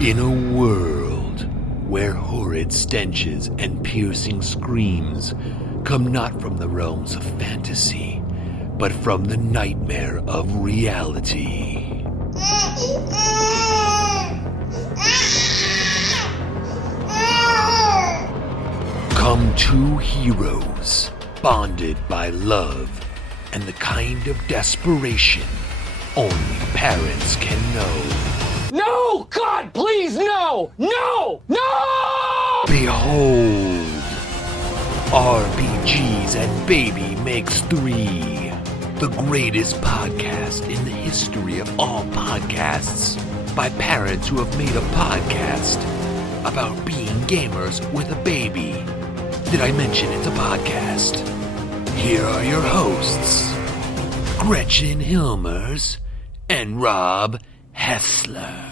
In a world where horrid stenches and piercing screams come not from the realms of fantasy, but from the nightmare of reality. Come two heroes, bonded by love and the kind of desperation only parents can know. No! God, please, no! No! No! Behold, RPGs and Baby Makes 3, the greatest podcast in the history of all podcasts, by parents who have made a podcast about being gamers with a baby. Did I mention it's a podcast? Here are your hosts, Gretchen Hilmers and Rob Hessler.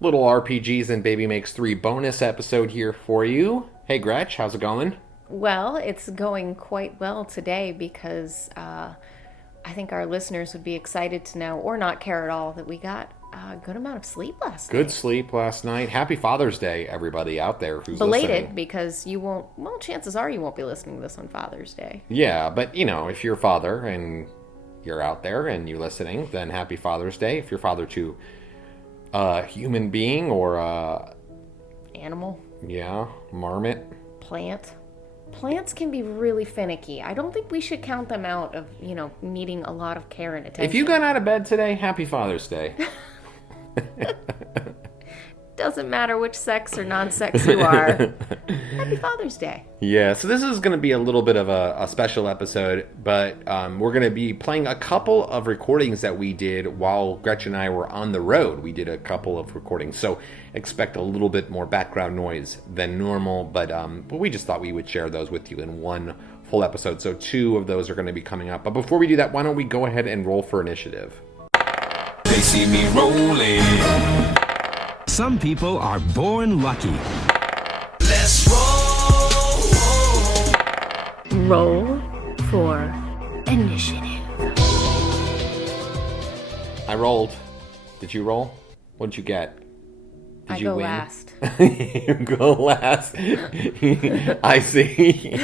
Little RPGs and Baby Makes 3 bonus episode here for you. Hey Gretch, how's it going? Well, it's going quite well today because I think our listeners would be excited to know, or not care at all, that we got a good amount of sleep last night. Good sleep last night. Happy Father's Day, everybody out there who's Belated, listening. Because you won't, well, chances are you won't be listening to this on Father's Day. Yeah, but you know, if you're a father and you're out there and you're listening, then happy Father's Day. If you're father to a human being or a... Animal. Yeah, marmot. Plant. Plants can be really finicky. I don't think we should count them out of, needing a lot of care and attention. If you got out of bed today, happy Father's Day. Doesn't matter which sex or non-sex you are. Happy Father's Day. Yeah, so this is going to be a little bit of a special episode, but we're going to be playing a couple of recordings that we did while Gretchen and I were on the road. We did a couple of recordings, so expect a little bit more background noise than normal, but we just thought we would share those with you in one full episode. So 2 of those are going to be coming up. But before we do that, why don't we go ahead and roll for initiative? They see me rolling. Some people are born lucky. Let's roll. Roll for initiative. I rolled. Did you roll? What did you get? I go last. You go last. I see.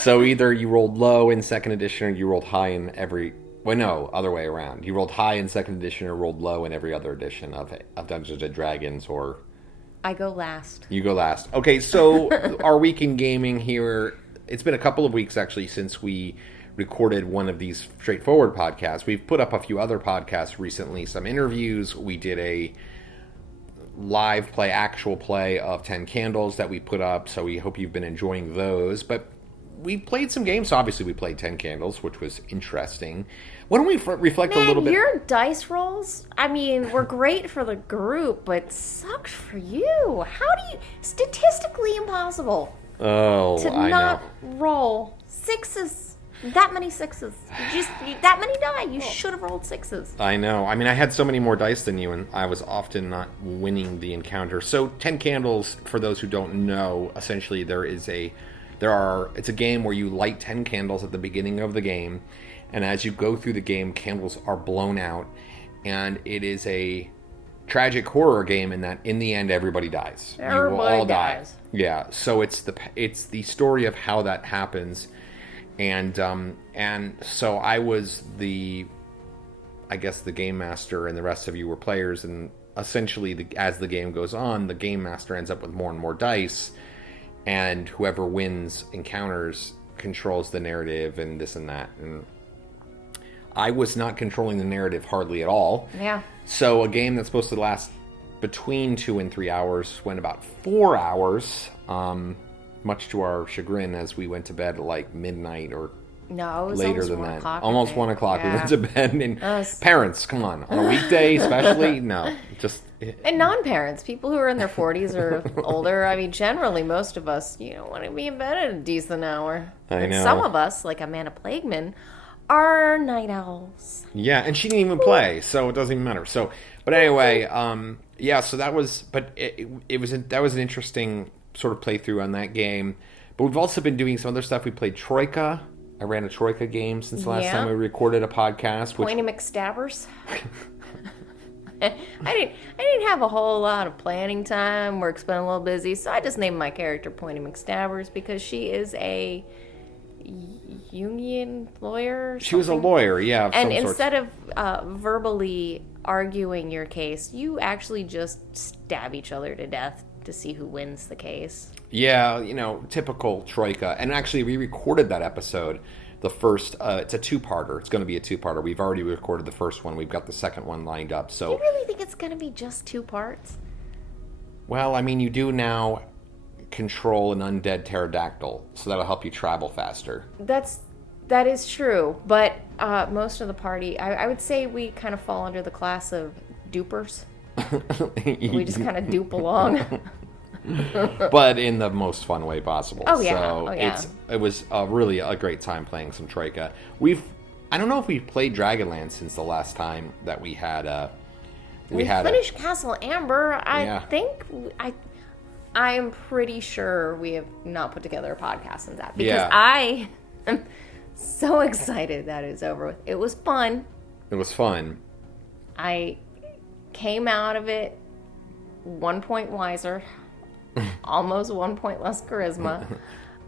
So either you rolled low in second edition or you rolled high in every... Well, no, other way around. You rolled high in second edition or rolled low in every other edition of Dungeons & Dragons, or... I go last. You go last. Okay, so our week in gaming here, it's been a couple of weeks, actually, since we recorded one of these straightforward podcasts. We've put up a few other podcasts recently, some interviews. We did a live play, actual play of 10 Candles that we put up, so we hope you've been enjoying those. But we played some games. Obviously, we played 10 Candles, which was interesting. Why don't we reflect a little bit? Your dice rolls, were great for the group, but sucked for you. How do you... Statistically impossible. Oh, I not know. roll sixes. That many sixes. That many die. You should have rolled sixes. I know. I had so many more dice than you, and I was often not winning the encounter. So 10 Candles, for those who don't know, essentially it's a game where you light 10 candles at the beginning of the game, and as you go through the game, candles are blown out, and it is a tragic horror game in that in the end everybody dies. Everybody you will all dies. die. Yeah, so it's the story of how that happens, and so I was the game master, and the rest of you were players, and essentially as the game goes on, the game master ends up with more and more dice. And whoever wins encounters controls the narrative and this and that. And I was not controlling the narrative hardly at all. Yeah. So a game that's supposed to last between 2 and 3 hours went about 4 hours, much to our chagrin, as we went to bed at like midnight or No, it was later almost than 1 that. o'clock. Almost 1 o'clock. Yeah. We went to bed. And parents, come on. On a weekday, especially? No. Just... And non-parents, people who are in their 40s or older, generally most of us, want to be in bed at a decent hour. I know. Some of us, like Amanda Plagueman, are night owls. Yeah, and she didn't even play, so it doesn't even matter. So, but anyway, yeah, so that was, but that was an interesting sort of playthrough on that game. But we've also been doing some other stuff. We played Troika. I ran a Troika game since the last time we recorded a podcast. Pointy McStabbers. I didn't have a whole lot of planning time. Work's been a little busy, so I just named my character Pointy McStabbers because she is a Jungian lawyer. She was a lawyer, yeah. And instead of verbally arguing your case, you actually just stab each other to death to see who wins the case. Yeah, typical Troika. And actually, we recorded that episode. The first, it's a two-parter. It's going to be a two-parter. We've already recorded the first one. We've got the second one lined up. So, you really think it's going to be just 2 parts? Well, I mean, you do now control an undead pterodactyl, so that'll help you travel faster. That is true, but most of the party, I would say we kind of fall under the class of dupers. We just kind of dupe along. But in the most fun way possible. Oh yeah. So it was really a great time playing some Troika. I don't know if we've played Dragonlance since the last time that we had we finished Castle Amber. I'm pretty sure we have not put together a podcast since that because I am so excited that it's over with. It was fun. I came out of it 1 point wiser. Almost 1 point less charisma.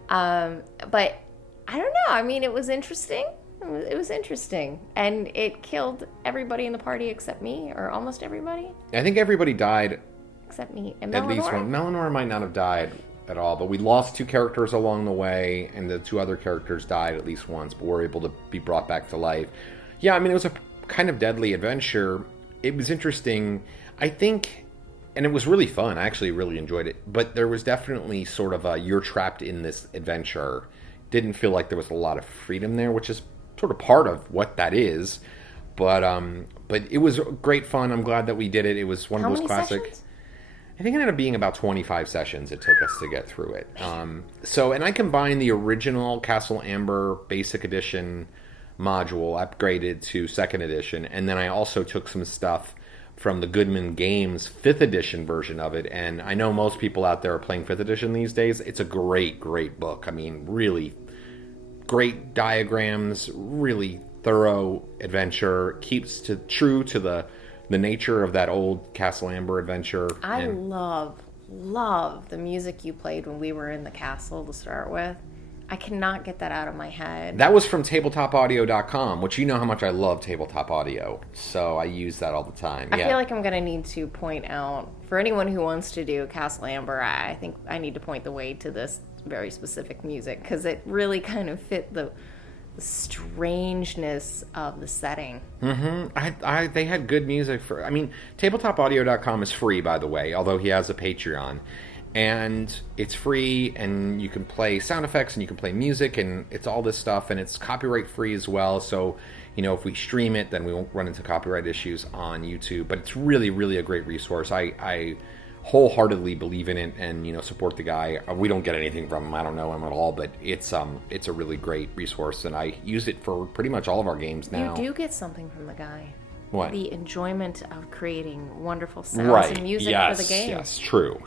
But I don't know. I mean, it was interesting. It was interesting. And it killed everybody in the party except me, or almost everybody. I think everybody died. Except me and At Melanora. least one. Melanora might not have died at all, but we lost 2 characters along the way, and the 2 other characters died at least once, but were able to be brought back to life. Yeah, I mean, it was a kind of deadly adventure. It was interesting. I think... And it was really fun. I actually really enjoyed it. But there was definitely sort of you're trapped in this adventure. Didn't feel like there was a lot of freedom there, which is sort of part of what that is. But it was great fun. I'm glad that we did it. It was one of those classic... Sessions? I think it ended up being about 25 sessions it took us to get through it. And I combined the original Castle Amber Basic Edition module, upgraded to 2nd Edition, and then I also took some stuff from the Goodman Games 5th edition version of it, and I know most people out there are playing 5th edition these days. It's a great book. I mean, really great diagrams, really thorough adventure, keeps true to the nature of that old Castle Amber adventure. I love the music you played when we were in the castle to start with. I cannot get that out of my head. That was from tabletopaudio.com, which you know how much I love tabletop audio, so I use that all the time. I feel like I'm going to need to point out, for anyone who wants to do Castle Amber, I think I need to point the way to this very specific music, because it really kind of fit the strangeness of the setting. Mm-hmm. They had good music for... I mean, tabletopaudio.com is free, by the way, although he has a Patreon. And it's free, and you can play sound effects, and you can play music, and it's all this stuff, and it's copyright free as well. So, if we stream it, then we won't run into copyright issues on YouTube. But it's really, really a great resource. I wholeheartedly believe in it, and support the guy. We don't get anything from him. I don't know him at all, but it's a really great resource, and I use it for pretty much all of our games now. You do get something from the guy. What? The enjoyment of creating wonderful sounds and music for the game. Yes, true.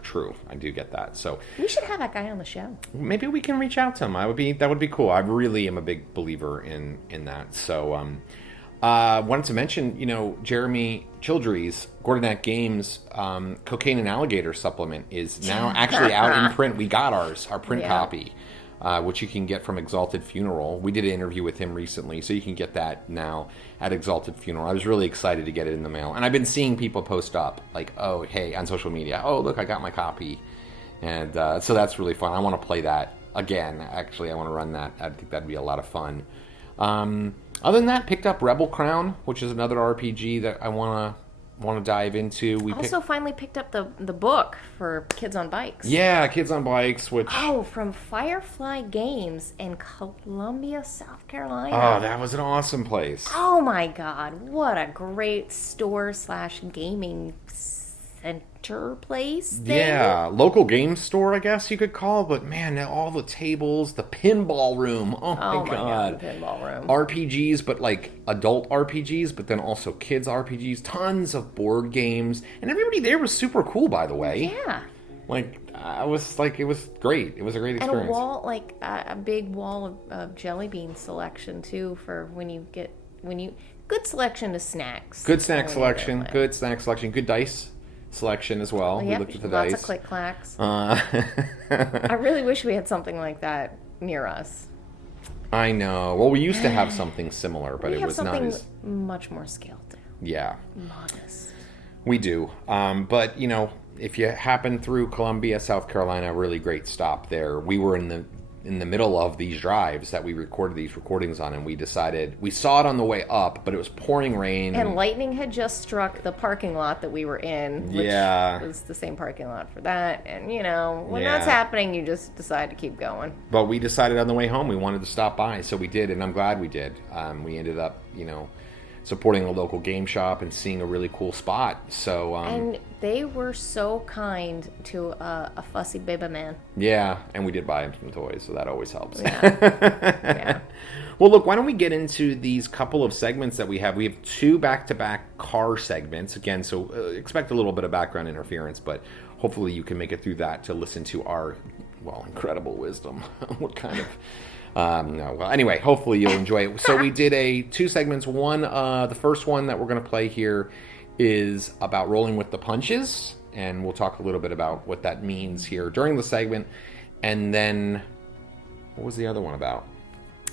I do get that. So we should have that guy on the show. Maybe we can reach out to him. That would be cool. I really am a big believer in that. So wanted to mention, Jeremy Childry's Gordonette Games Cocaine and Alligator supplement is now actually out in print. We got our print copy. Which you can get from Exalted Funeral. We did an interview with him recently, so you can get that now at Exalted Funeral. I was really excited to get it in the mail. And I've been seeing people post up, like, oh, hey, on social media, oh, look, I got my copy. And so that's really fun. I want to play that again. Actually, I want to run that. I think that'd be a lot of fun. Other than that, picked up Rebel Crown, which is another RPG that I want to dive into. We finally picked up the book for Kids on Bikes. Yeah, Kids on Bikes, which... Oh, from Firefly Games in Columbia, South Carolina. Oh, that was an awesome place. Oh my God, what a great store/gaming center place thing. Yeah, local game store, I guess you could call it. But man, all the tables, the pinball room. Oh my God, the pinball room. RPGs, but like adult RPGs, but then also kids RPGs. Tons of board games, and everybody there was super cool. By the way, Yeah. like it was great. It was a great experience. And a wall, like a big wall of jelly bean selection too for good selection of snacks. Good snack selection. Good dice selection as well. Yep, We looked at the lots dice. of click clacks. I really wish we had something like that near us. I know. Well, we used to have something similar, but We it have was not something as much more scaled down. yeah. Modest. We do. But, if you happen through Columbia, South Carolina, really great stop there. We were in the middle of these drives that we recorded these recordings on, and we decided, we saw it on the way up, but it was pouring rain. And lightning had just struck the parking lot that we were in, which was the same parking lot for that. And, when that's happening, you just decide to keep going. But we decided on the way home we wanted to stop by, so we did, and I'm glad we did. We ended up, supporting a local game shop and seeing a really cool spot. So and they were so kind to a fussy baby man. Yeah, and we did buy him some toys, so that always helps. Yeah. Well, look, why don't we get into these couple of segments that we have? We have 2 back-to-back car segments. Again, so expect a little bit of background interference, but hopefully you can make it through that to listen to our, incredible wisdom. What kind of... no. Well, anyway, hopefully you'll enjoy it. So we did 2 segments. One, the first one that we're going to play here is about rolling with the punches, and we'll talk a little bit about what that means here during the segment. And then, what was the other one about?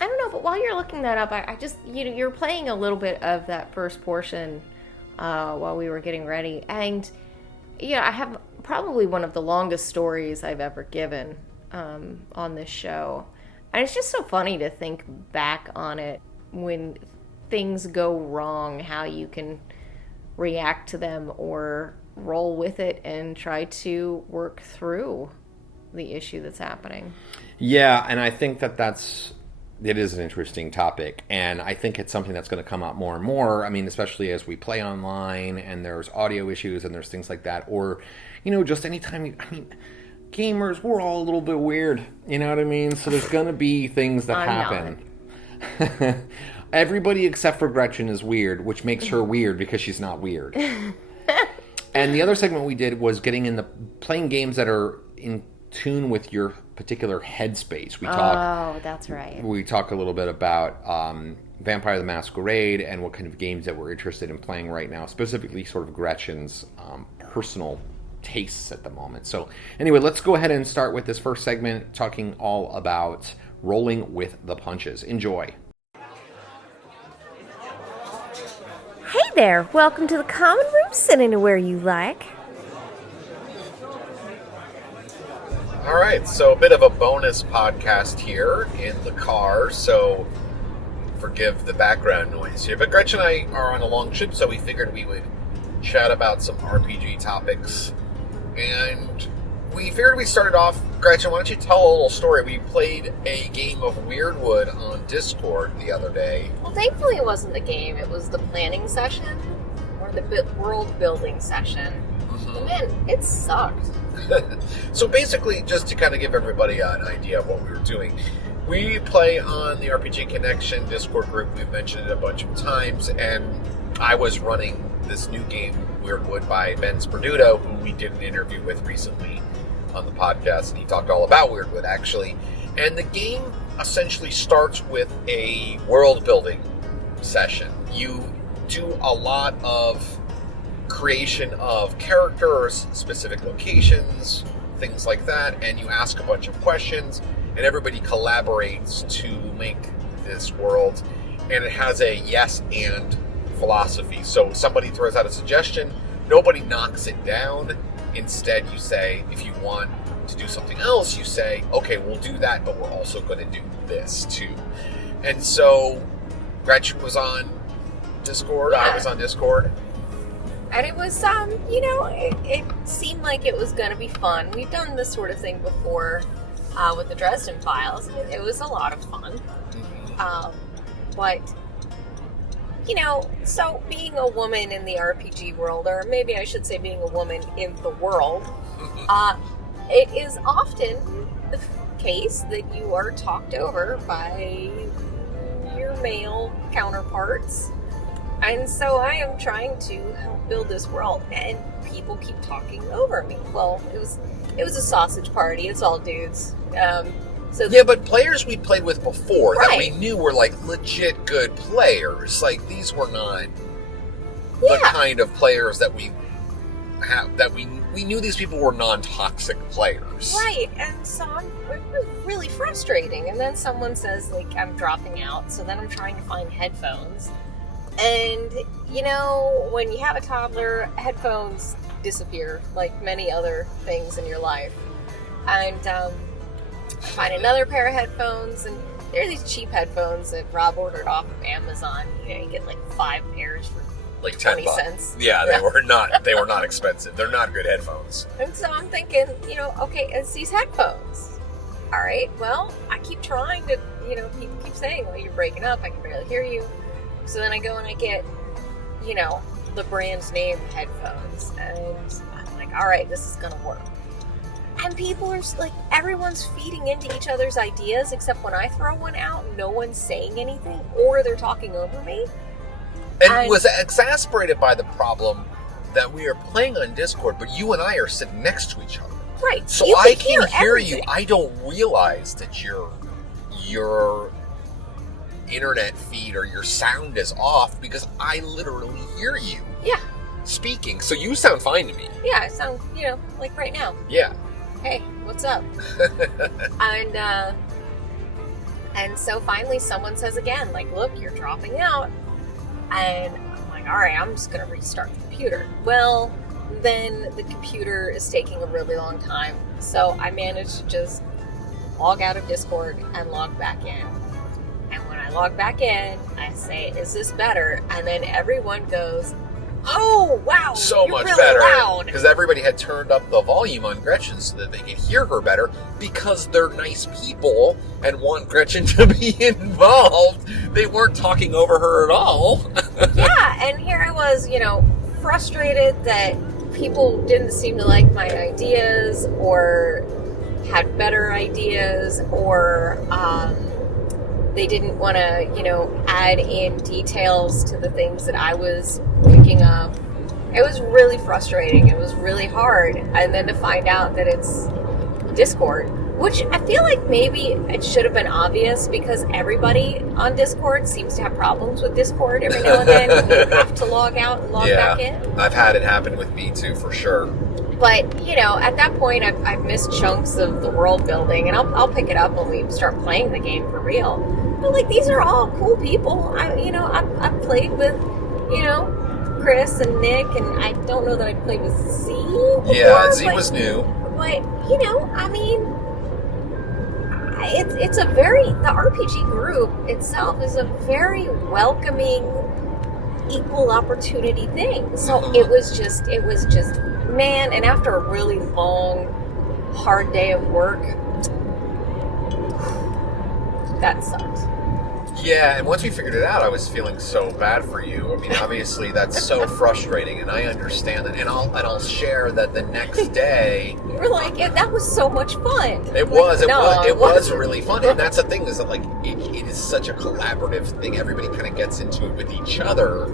I don't know, but while you're looking that up, I just, you're playing a little bit of that first portion while we were getting ready. And, I have probably one of the longest stories I've ever given on this show. And it's just so funny to think back on it when things go wrong, how you can react to them or roll with it and try to work through the issue that's happening. Yeah, and I think it is an interesting topic, and I think it's something that's going to come up more and more. I mean, especially as we play online and there's audio issues and there's things like that, or, just anytime gamers, we're all a little bit weird, you know what I mean? So there's going to be things that happen. Everybody except for Gretchen is weird, which makes her weird because she's not weird. And the other segment we did was playing games that are in tune with your particular headspace. That's right. We talk a little bit about Vampire the Masquerade and what kind of games that we're interested in playing right now, specifically sort of Gretchen's personal tastes at the moment. So anyway, let's go ahead and start with this first segment, talking all about rolling with the punches. Enjoy. Hey there, welcome to the common room. Sit anywhere you like. All right, so a bit of a bonus podcast here in the car, so forgive the background noise here. But Gretchen and I are on a long trip, so we figured we would chat about some RPG topics. And we figured we started off, Gretchen, why don't you tell a little story? We played a game of Weirdwood on Discord the other day. Well, thankfully it wasn't the game, it was the planning session, or the world building session. And man, it sucked. So basically, just to kind of give everybody an idea of what we were doing, we play on the RPG Connection Discord group. We've mentioned it a bunch of times, and I was running this new game, Weirdwood, by Ben Sperduto, who we did an interview with recently on the podcast, and he talked all about Weirdwood, actually. And the game essentially starts with a world-building session. You do a lot of creation of characters, specific locations, things like that, and you ask a bunch of questions, and everybody collaborates to make this world, and it has a yes and philosophy. So somebody throws out a suggestion, nobody knocks it down. Instead, you say, if you want to do something else, you say, okay, we'll do that, but we're also going to do this too. And so Gretchen was on Discord, I was on Discord. And it was, it seemed like it was going to be fun. We've done this sort of thing before with the Dresden Files, and it was a lot of fun. But so being a woman in the RPG world, or maybe I should say being a woman in the world, it is often the case that you are talked over by your male counterparts. And so I am trying to help build this world, and people keep talking over me. Well, it was a sausage party. It's all dudes. But players we played with before that we knew were like legit good players. Like these were not the kind of players that we have. That we knew these people were non-toxic players. Right, and so it was really frustrating. And then someone says like I'm dropping out, so then I'm trying to find headphones. And, when you have a toddler, headphones disappear like many other things in your life. And I find another pair of headphones, and they're these cheap headphones that Rob ordered off of Amazon. You get like 5 pairs for like 20 $10. cents. Yeah, they were not expensive. They're not good headphones. And so I'm thinking, okay, it's these headphones. All right, well, I keep trying to, people keep saying, well, you're breaking up, I can barely hear you. So then I go and I get, the brand's name headphones. And I'm like, all right, this is going to work. And people are like, everyone's feeding into each other's ideas, except when I throw one out, no one's saying anything, or they're talking over me. And was exasperated by the problem that we are playing on Discord, but you and I are sitting next to each other. Right. So I can hear you. I don't realize that your internet feed or your sound is off because I literally hear you. Yeah. Speaking. So you sound fine to me. Yeah, I sound, like right now. Yeah. Hey, what's up? And so finally someone says again, like, look, you're dropping out. And I'm like, all right, I'm just going to restart the computer. Well, then the computer is taking a really long time. So I managed to just log out of Discord and log back in. And when I log back in, I say, is this better? And then everyone goes, oh, wow, so you're much really better. loud. Because everybody had turned up the volume on Gretchen so that they could hear her better because they're nice people and want Gretchen to be involved. They weren't talking over her at all. Yeah, and here I was, frustrated that people didn't seem to like my ideas or had better ideas or they didn't want to, add in details to the things that I was thinking of. It was really frustrating. It was really hard. And then to find out that it's Discord, which I feel like maybe it should have been obvious because everybody on Discord seems to have problems with Discord every now and then. You have to log out and log back in. I've had it happen with me too, for sure. But, at that point, I've missed chunks of the world building, and I'll pick it up when we start playing the game for real. But, these are all cool people. I've played with, Chris and Nick, and I don't know that I played with Z before. Yeah, Z was new. But, it's a the RPG group itself is a very welcoming, equal opportunity thing. So it was just, man, and after a really long, hard day of work, that sucked. Yeah, and once we figured it out, I was feeling so bad for you. I mean, obviously that's so frustrating, and I understand that. And I'll share that the next day you were like, yeah, that was so much fun. It was really fun, and that's the thing is that it is such a collaborative thing. Everybody kind of gets into it with each other,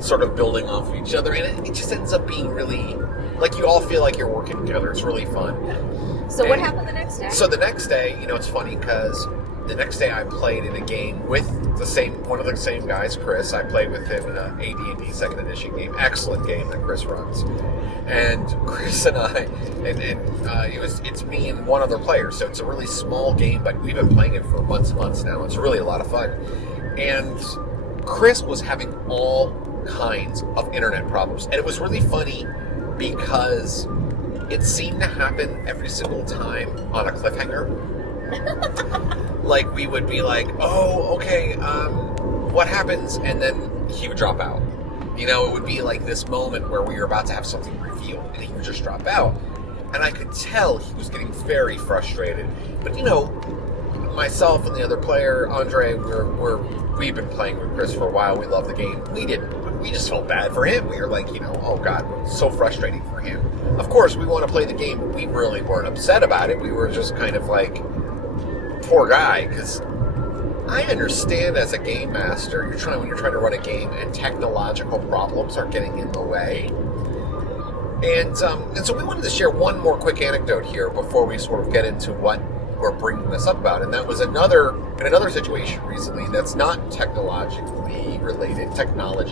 sort of building off of each other, and it just ends up being really like you all feel like you're working together. It's really fun. So what happened the next day? So the next day, it's funny because the next day I played in a game with one of the same guys, Chris. I played with him in an AD&D 2nd edition game. Excellent game that Chris runs. And Chris and I, it's me and one other player. So it's a really small game, but we've been playing it for months and months now. It's really a lot of fun. And Chris was having all kinds of internet problems. And it was really funny because it seemed to happen every single time on a cliffhanger. Like we would be like, oh, okay, what happens? And then he would drop out. It would be like this moment where we were about to have something revealed and he would just drop out. And I could tell he was getting very frustrated. But myself and the other player, Andre, we're we've been playing with Chris for a while. We love the game. We just felt bad for him. We were like, oh God, it's so frustrating for him. Of course, we want to play the game, but we really weren't upset about it. We were just kind of like, poor guy, because I understand as a game master, when you're trying to run a game and technological problems are getting in the way. And so we wanted to share one more quick anecdote here before we sort of get into what we're bringing this up about. And that was in another situation recently that's not technology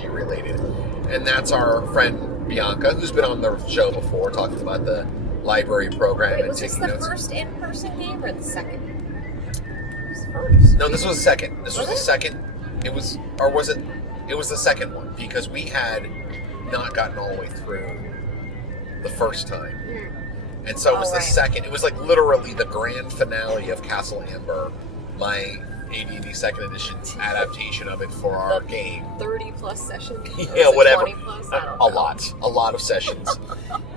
related. And that's our friend Bianca, who's been on the show before talking about the library program and taking notes. Was this the first in-person game or the second? It was the first. No, this was the second. This was the second. It was the second one, because we had not gotten all the way through the first time. And so it was the second. It was like literally the grand finale of Castle Amber, my AD&D second edition adaptation of it for our game. 30 plus sessions? Yeah, whatever. 20 plus? I don't know. A lot of sessions.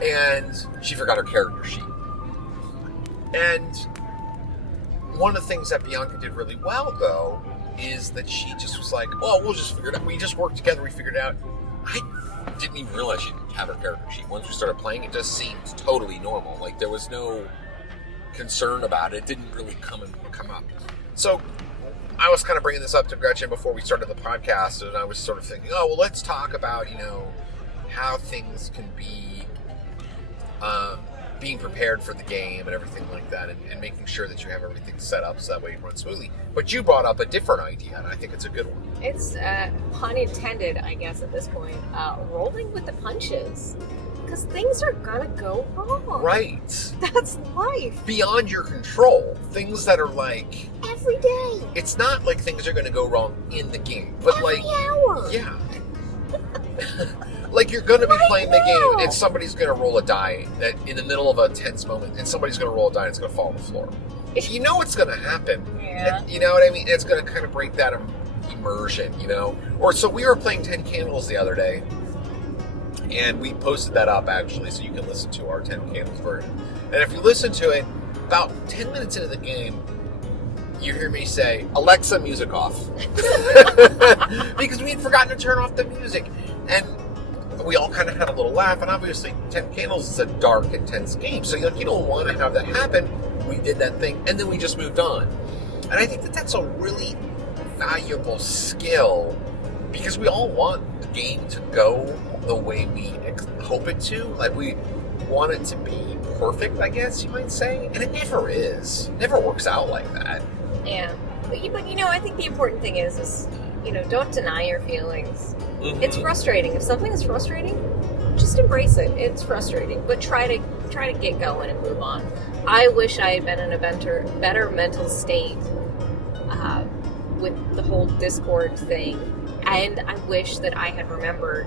And she forgot her character sheet. And one of the things that Bianca did really well, though, is that she just was like, well, we'll just figure it out. We just worked together. We figured it out. I didn't even realize she didn't have her character sheet. Once we started playing, it just seemed totally normal. Like, there was no concern about it. It didn't really come up. So I was kind of bringing this up to Gretchen before we started the podcast, and I was sort of thinking, oh, well, let's talk about, how things can be being prepared for the game and everything like that, and making sure that you have everything set up so that way it runs smoothly. But you brought up a different idea, and I think it's a good one. It's, pun intended, I guess, at this point, rolling with the punches. Because things are gonna go wrong. Right. That's life. Beyond your control. Things that are like... every day. It's not like things are gonna go wrong in the game, but every hour. Yeah. Like, you're gonna be playing the game and somebody's gonna roll a die that in the middle of a tense moment, and somebody's gonna roll a die and it's gonna fall on the floor. You know it's gonna happen. Yeah. You know what I mean? It's gonna kind of break that immersion, Or so we were playing 10 Candles the other day, and we posted that up actually, so you can listen to our 10 Candles version. And if you listen to it, about 10 minutes into the game, you hear me say, Alexa, music off. Because we had forgotten to turn off the music. And we all kind of had a little laugh, and obviously 10 Candles is a dark, intense game, so you don't want to have that happen. We did that thing, and then we just moved on. And I think that that's a really valuable skill, because we all want the game to go the way we hope it to. Like, we want it to be perfect, I guess you might say, and it never is. It never works out like that. Yeah. But I think the important thing is don't deny your feelings. Mm-hmm. It's frustrating. If something is frustrating, just embrace it. It's frustrating, but try to get going and move on. I wish I had been in a better mental state with the whole Discord thing, and I wish that I had remembered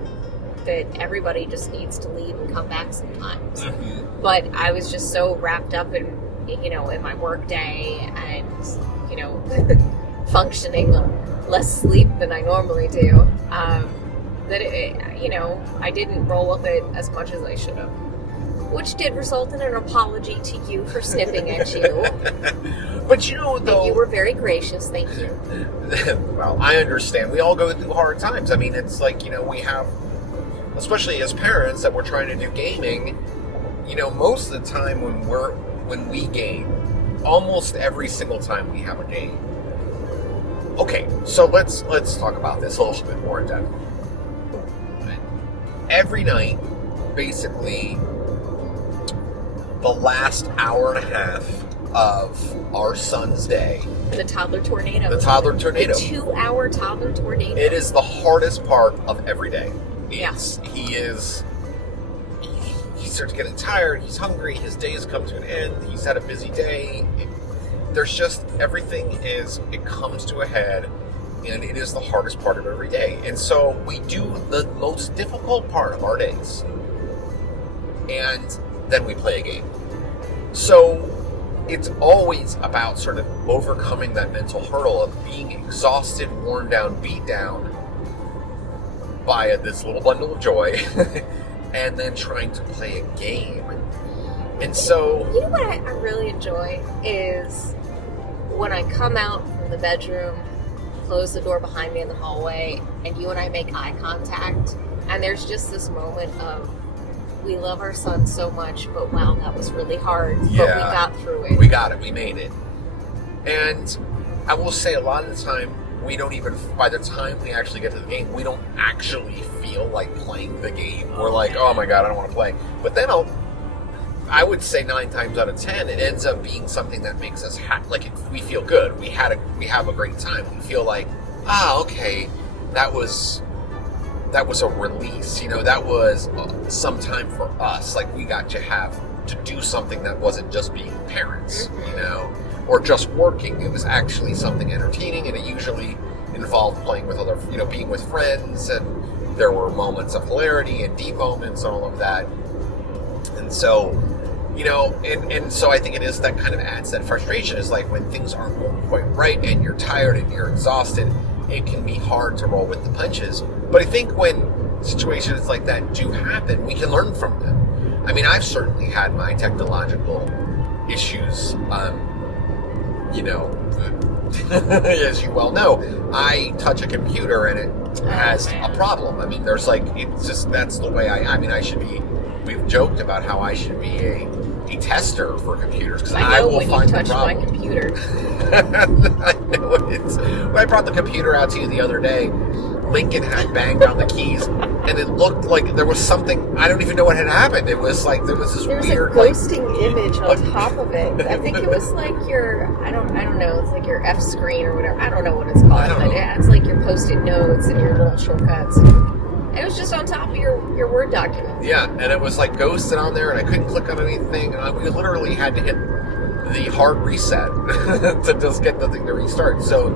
that everybody just needs to leave and come back sometimes. Mm-hmm. But I was just so wrapped up in my work day and functioning on less sleep than I normally do, that I didn't roll with it as much as I should have, which did result in an apology to you for snipping at you. But though, and you were very gracious, thank you. Well, I understand. We all go through hard times. I mean, it's like, we have, especially as parents that we're trying to do gaming, most of the time when we game, almost every single time we have a game. Okay, so let's talk about this a little bit more in depth. Every night, basically, the last hour and a half of our son's day. The toddler tornado. The toddler tornado. The 2-hour toddler tornado. It is the hardest part of every day. Yes. He starts getting tired, he's hungry, his days come to an end, he's had a busy day. There's just, it comes to a head, and it is the hardest part of every day. And so we do the most difficult part of our days, and then we play a game. So it's always about sort of overcoming that mental hurdle of being exhausted, worn down, beat down by this little bundle of joy, and then trying to play a game. And so... what I really enjoy is when I come out from the bedroom close the door behind me in the hallway, and you and I make eye contact, and there's just this moment of, we love our son so much, but wow, that was really hard. But we got through it. We got it. We made it. And I will say, a lot of the time, we don't even, by the time we actually get to the game, we don't actually feel like playing the game. We're like, oh my god, I don't want to play. But then I would say 9 times out of 10, it ends up being something that makes us we feel good. We have a great time. We feel like, okay, that was a release. That was some time for us. Like, we got to do something that wasn't just being parents, or just working. It was actually something entertaining, and it usually involved playing with other, being with friends, and there were moments of hilarity and deep moments and all of that. And so, and so I think it is that kind of adds that frustration, is like when things aren't going quite right and you're tired and you're exhausted, it can be hard to roll with the punches. But I think when situations like that do happen, we can learn from them. I mean, I've certainly had my technological issues, as you well know. I touch a computer and it has a problem. I mean, there's it's just, that's the way we've joked about how I should be a tester for computers, because I will find the problem. My computer. I know it. When I brought the computer out to you the other day, Lincoln had banged on the keys, and it looked like there was something, I don't even know what had happened. It was like there was this weird, a ghosting image on top of it. I think it was like your, I don't know, it's like your F screen or whatever. I don't know what it's called, but it's like your Post-it notes and your little shortcuts. It was just on top of your Word document. Yeah, and it was like ghosted on there, and I couldn't click on anything, and we literally had to hit the hard reset to just get the thing to restart. So,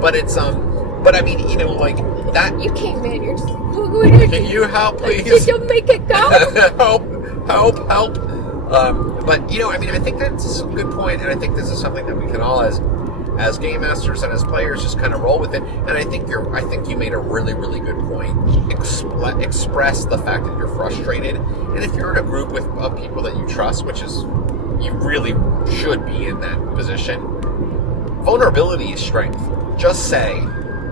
but it's but I mean, like that. You came in, you're just like, can you help, please? Did you make it go? help. But I mean, I think that's a good point, and I think this is something that we can all, as game masters and as players, just kind of roll with it. And I think you made a really, really good point. Express the fact that you're frustrated, and if you're in a group of people that you trust, which is, you really should be in that position. Vulnerability is strength. Just say,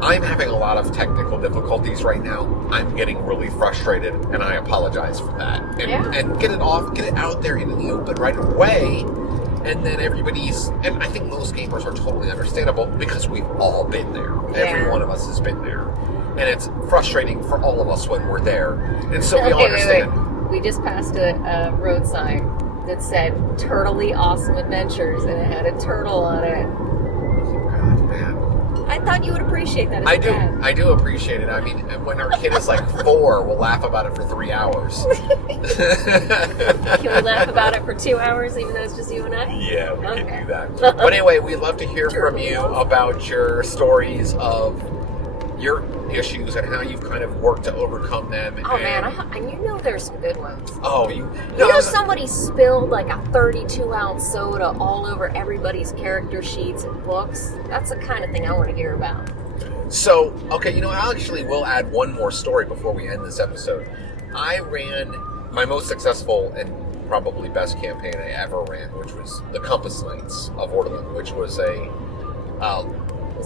I'm having a lot of technical difficulties right now. I'm getting really frustrated, and I apologize for that. And get it out there into the open right away. And then and I think most gamers are totally understandable, because we've all been there. Yeah. Every one of us has been there. And it's frustrating for all of us when we're there. And so we all understand. Wait. We just passed a road sign that said Turtley Awesome Adventures, and it had a turtle on it. God, man. I thought you would appreciate that. I do appreciate it. I mean, when our kid is like 4, we'll laugh about it for 3 hours. Can we laugh about it for 2 hours, even though it's just you and I? Yeah, we can do that. But anyway, we'd love to hear from you about your stories of your issues and how you've kind of worked to overcome them. Oh man, there's some good ones. Oh, Somebody spilled like a 32-ounce soda all over everybody's character sheets and books. That's the kind of thing I want to hear about. So, okay, I actually will add one more story before we end this episode. I ran my most successful and probably best campaign I ever ran, which was the Compass Knights of Ortolan, which was a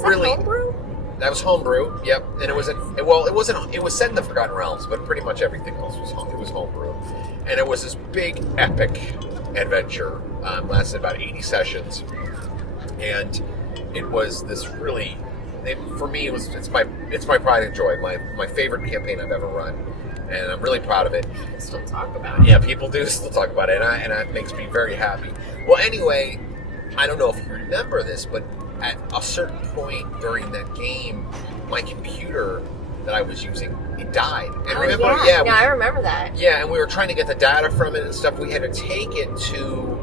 really... That homebrew? That was homebrew, yep. And it was set in the Forgotten Realms, but pretty much everything else was homebrew. And it was this big, epic adventure. Lasted about 80 sessions. And it was this really, for me, it's my pride and joy, my favorite campaign I've ever run. And I'm really proud of it. People still talk about it. Yeah, people do still talk about it, and that makes me very happy. Well, anyway, I don't know if you remember this, but at a certain point during that game, my computer that I was using, it died. And remember, I remember that. Yeah, and we were trying to get the data from it and stuff. We had to take it to,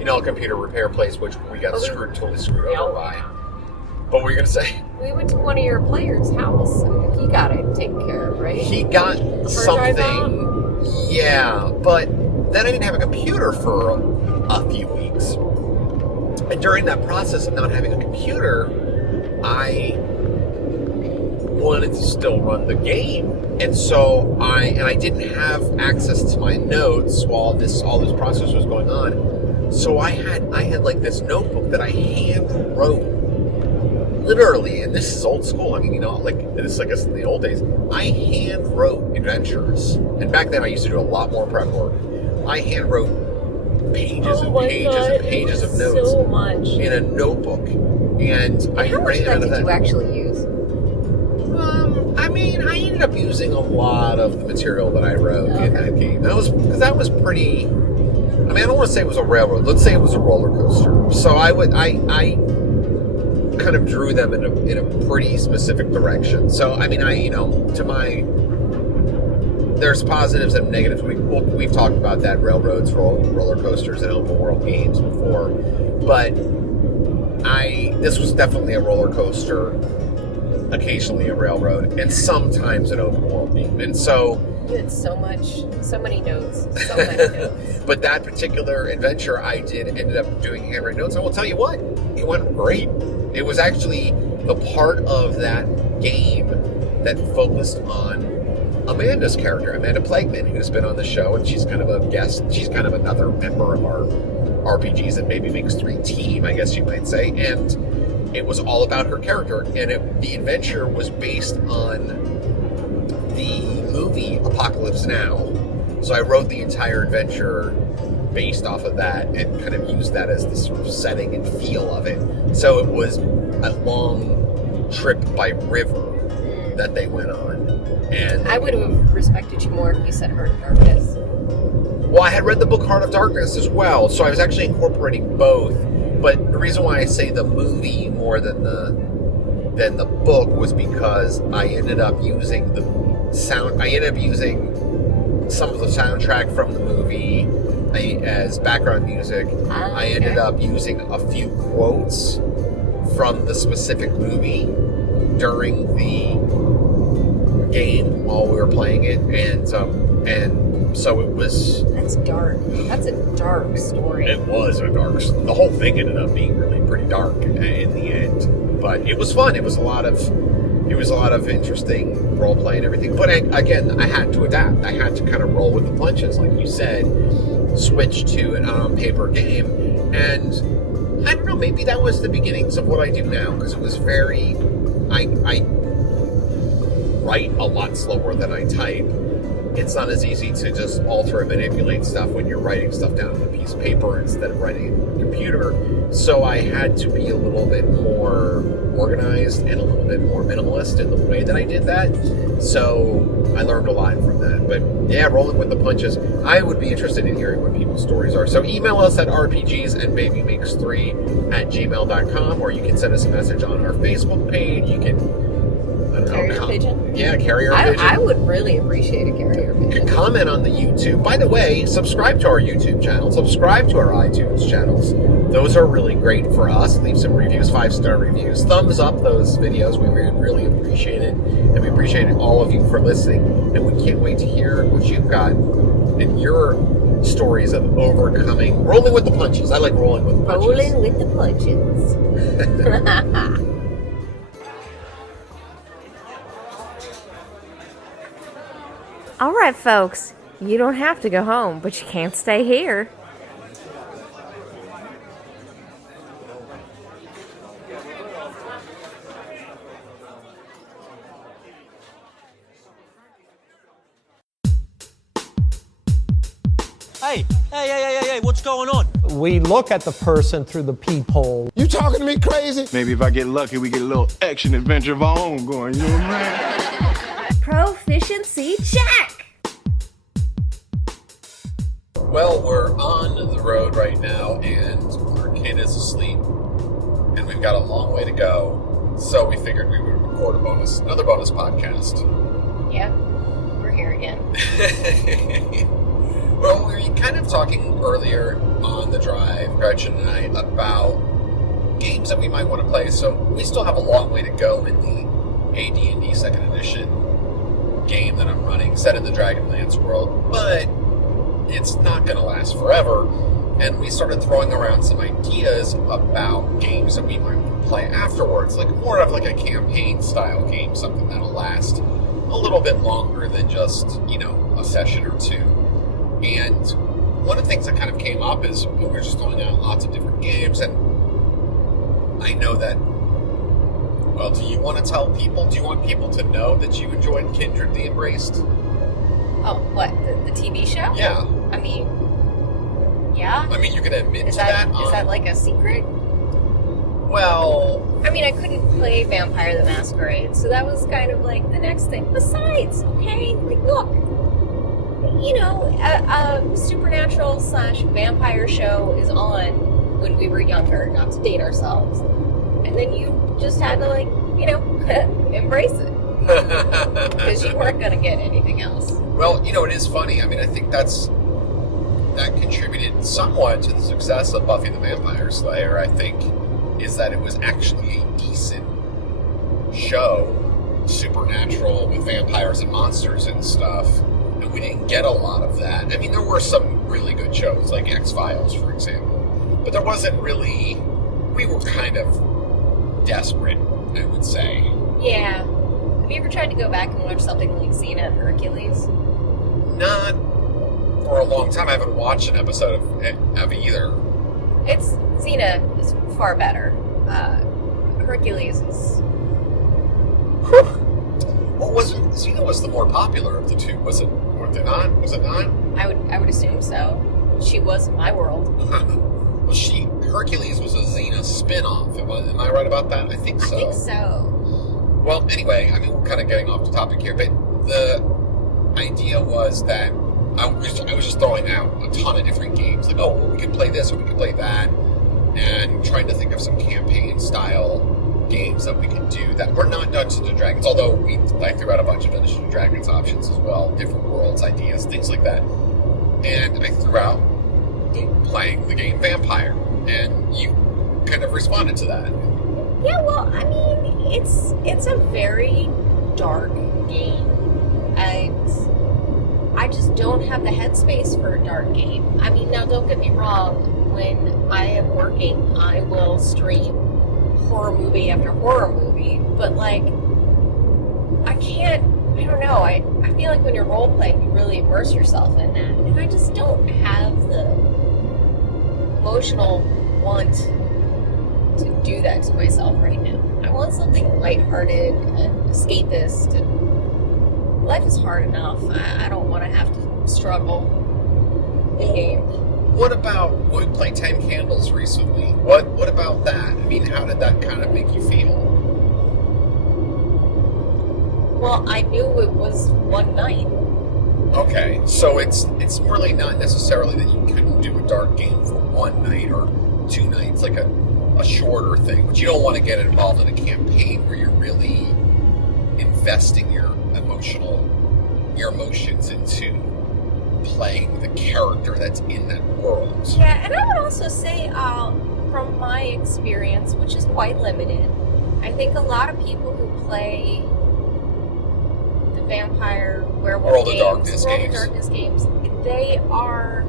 a computer repair place, which we got totally screwed over by. But what were you going to say? We went to one of your players' house, and he got it taken care of, right? He got something. Yeah, but then I didn't have a computer for a few weeks. And during that process of not having a computer, I wanted to still run the game. And so I didn't have access to my notes while all this process was going on. So I had like this notebook that I hand wrote literally, and this is old school. I mean, you know, like this, I guess, in the old days, I hand wrote adventures, and back then I used to do a lot more prep work. I hand wrote pages and pages and pages of notes so much in a notebook, and I ran out of that. How much did you actually use? I mean, I ended up using a lot of the material that I wrote in that game. That was pretty. I mean, I don't want to say it was a railroad. Let's say it was a roller coaster. So I kind of drew them in a pretty specific direction. So I mean, there's positives and negatives. We've talked about that, railroads, roller coasters, and open world games before, but this was definitely a roller coaster, occasionally a railroad, and sometimes an open world game. And so you had so many notes, so many notes. But that particular adventure ended up doing handwritten notes. I will tell you what, it went great. It was actually the part of that game that focused on Amanda's character, Amanda Plagueman, who's been on the show, and she's kind of a guest. She's kind of another member of our RPGs and Maybe Makes 3 team, I guess you might say. And it was all about her character, and the adventure was based on the movie Apocalypse Now. So I wrote the entire adventure based off of that and kind of used that as the sort of setting and feel of it. So it was a long trip by river that they went on. And I would have respected you more if you said Heart of Darkness. Well, I had read the book Heart of Darkness as well, so I was actually incorporating both. But the reason why I say the movie more than the book was because I ended up using some of the soundtrack from the movie as background music. I ended up using a few quotes from the specific movie during the game while we were playing it, and so it was. That's dark. That's a dark story. It was a dark. The whole thing ended up being really pretty dark in the end, but it was fun. It was a lot of interesting role play and everything. But again, I had to adapt. I had to kind of roll with the punches, like you said. Switch to an on-paper game, and I don't know. Maybe that was the beginnings of what I do now, because it was very. I write a lot slower than I type. It's not as easy to just alter and manipulate stuff when you're writing stuff down on a piece of paper instead of writing it on a computer. So I had to be a little bit more organized and a little bit more minimalist in the way that I did that. So I learned a lot from that. But yeah, rolling with the punches. I would be interested in hearing what people's stories are. So email us at rpgsandbabymakes3@gmail.com, or you can send us a message on our Facebook page. You can Carrier pigeon? Yeah, carrier pigeon. I would really appreciate a carrier pigeon. You can comment on the YouTube. By the way, subscribe to our YouTube channel. Subscribe to our iTunes channels. Those are really great for us. Leave some reviews, 5-star reviews. Thumbs up those videos. We really appreciate it. And we appreciate all of you for listening. And we can't wait to hear what you've got and your stories of rolling with the punches. I like rolling with the punches. Rolling with the punches. All right, folks, you don't have to go home, but you can't stay here. Hey, what's going on? We look at the person through the peephole. You talking to me crazy? Maybe if I get lucky, we get a little action adventure of our own going, you know what I'm saying? Proficiency check! Well, we're on the road right now, and our kid is asleep, and we've got a long way to go. So we figured we would record another bonus podcast. Yep, we're here again. Well, we were kind of talking earlier on the drive, Gretchen and I, about games that we might want to play. So we still have a long way to go in the AD&D 2nd Edition game that I'm running, set in the Dragonlance world, but it's not going to last forever. And we started throwing around some ideas about games that we might want to play afterwards, like more of like a campaign style game, something that'll last a little bit longer than just, a session or two. And one of the things that kind of came up is we were just throwing out lots of different games, and I know that Well, do you want to tell people? Do you want people to know that you enjoyed Kindred the Embraced? Oh, what? The TV show? Yeah. I mean, yeah. I mean, you're gonna admit Is to that? Is that like a secret? Well, I mean, I couldn't play Vampire the Masquerade, so that was kind of like the next thing. Besides, okay, like, look, you know, a supernatural / vampire show is on when we were younger, not to date ourselves. And then you just had to, like, you know, embrace it. Because you weren't going to get anything else. Well, you know, it is funny. I mean, I think that contributed somewhat to the success of Buffy the Vampire Slayer, I think, is that it was actually a decent show, supernatural with vampires and monsters and stuff, and we didn't get a lot of that. I mean, there were some really good shows, like X-Files, for example, but there wasn't really... We were kind of desperate, I would say. Yeah. Have you ever tried to go back and watch something like Xena and Hercules? Not for a long time. I haven't watched an episode of either. Xena is far better. Hercules is... Well, Xena was the more popular of the two, was it? Was it not? I would assume so. She was in my world. Well, Hercules was a Xena spin-off. Am I right about that? I think so. I think so. Well, anyway, I mean, we're kind of getting off the topic here, but the idea was that I was just throwing out a ton of different games. Like, oh, well, we could play this or we could play that. And trying to think of some campaign-style games that we could do that were not Dungeons & Dragons, although I threw out a bunch of Dungeons & Dragons options as well, different worlds, ideas, things like that. And I threw out playing the game Vampire, and you kind of responded to that. Yeah, well, I mean, it's a very dark game, and I just don't have the headspace for a dark game. I mean, now don't get me wrong, when I am working, I will stream horror movie after horror movie, but like, I don't know, I feel like when you're role-playing, you really immerse yourself in that, and I just don't have the emotional want to do that to myself right now. I want something lighthearted and escapist, and life is hard enough. I don't want to have to struggle in game. What about Wood Playtime Candles recently? What about that? I mean, how did that kind of make you feel? Well, I knew it was one night. Okay, so it's really not necessarily that you couldn't do a dark game for one night or 2 nights, like a shorter thing, but you don't want to get involved in a campaign where you're really investing your emotions into playing the character that's in that world. Yeah, and I would also say, from my experience, which is quite limited, I think a lot of people who play the Vampire, Werewolf World games, of Darkness World games. of Darkness games, they are...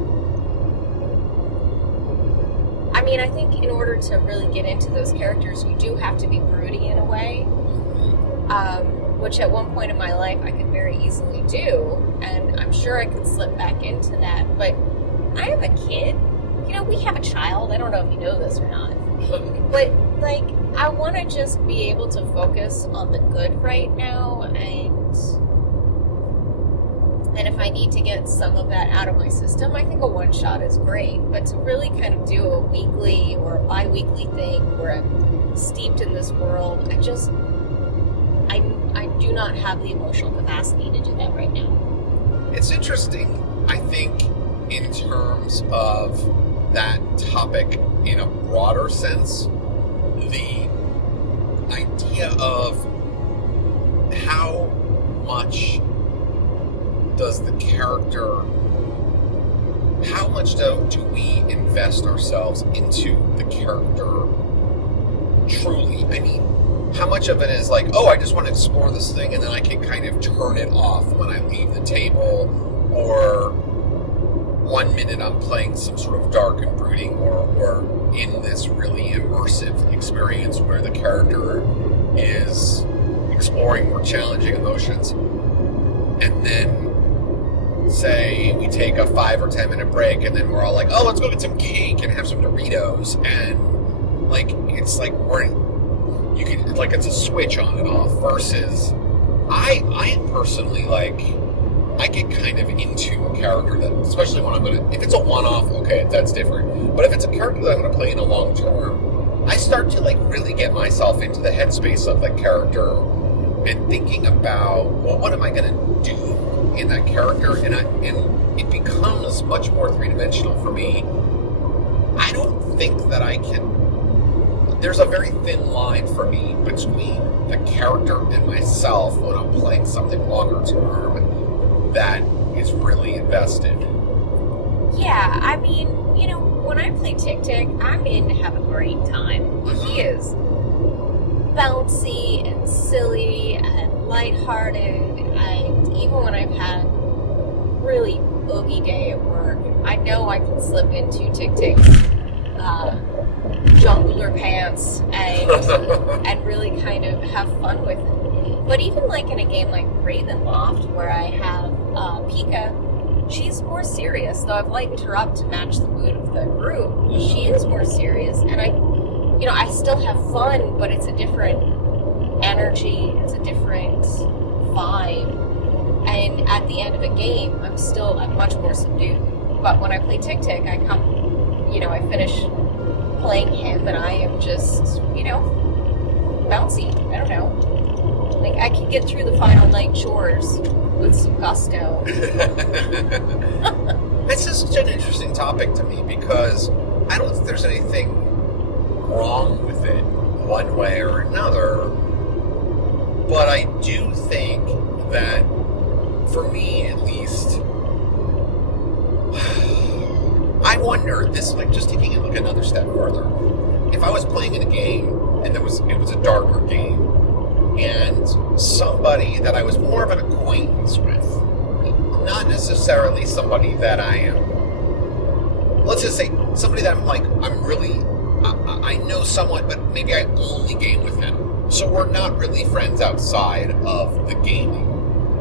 I mean, I think in order to really get into those characters, you do have to be broody in a way, which at one point in my life I could very easily do, and I'm sure I could slip back into that, but I have a kid. You know, we have a child. I don't know if you know this or not. But, like, I want to just be able to focus on the good right now, and if I need to get some of that out of my system, I think a one-shot is great. But to really kind of do a weekly or a bi-weekly thing where I'm steeped in this world, I do not have the emotional capacity to do that right now. It's interesting, I think, in terms of that topic in a broader sense, the idea of how much does the character, how much do we invest ourselves into the character truly? I mean, how much of it is like, oh, I just want to explore this thing and then I can kind of turn it off when I leave the table, or 1 minute I'm playing some sort of dark and brooding or in this really immersive experience where the character is exploring more challenging emotions, and then say we take a 5 or 10 minute break and then we're all like, oh, let's go get some cake and have some Doritos, and like it's like you can, like, it's a switch on and off, versus I am personally, like, I get kind of into a character that, especially when I'm going to, if it's a one-off, okay, that's different. But if it's a character that I'm going to play in a long term, I start to, like, really get myself into the headspace of that character and thinking about, well, what am I going to do in that character? And it becomes much more three-dimensional for me. I don't think that I can... There's a very thin line for me between the character and myself when I'm playing something longer term that is really invested. Yeah, I mean, you know, when I play Tic Tic, I'm in to have a great time. He is bouncy and silly and lighthearted, and even when I've had really oogie day at work, I know I can slip into Tic Tic's jungler pants and really kind of have fun with it. But even like in a game like Ravenloft, where I have Pika, she's more serious. Though I've lightened her up to match the mood of the group, she is more serious, and I still have fun, but it's a different energy, it's a different vibe. And at the end of a game, I'm much more subdued. But when I play Tic Tic, I finish playing him, and I am just, bouncy. I don't know. Like, I can get through the final night chores with some gusto. This is such an interesting topic to me, because I don't think there's anything wrong with it one way or another, but I do think that, for me at least, I wonder, this, like, just taking it like another step further, if I was playing in a game and it was a darker game, and somebody that I was more of an acquaintance with, not necessarily somebody that I am, let's just say somebody that I know somewhat, but maybe I only game with him, so we're not really friends outside of the gaming.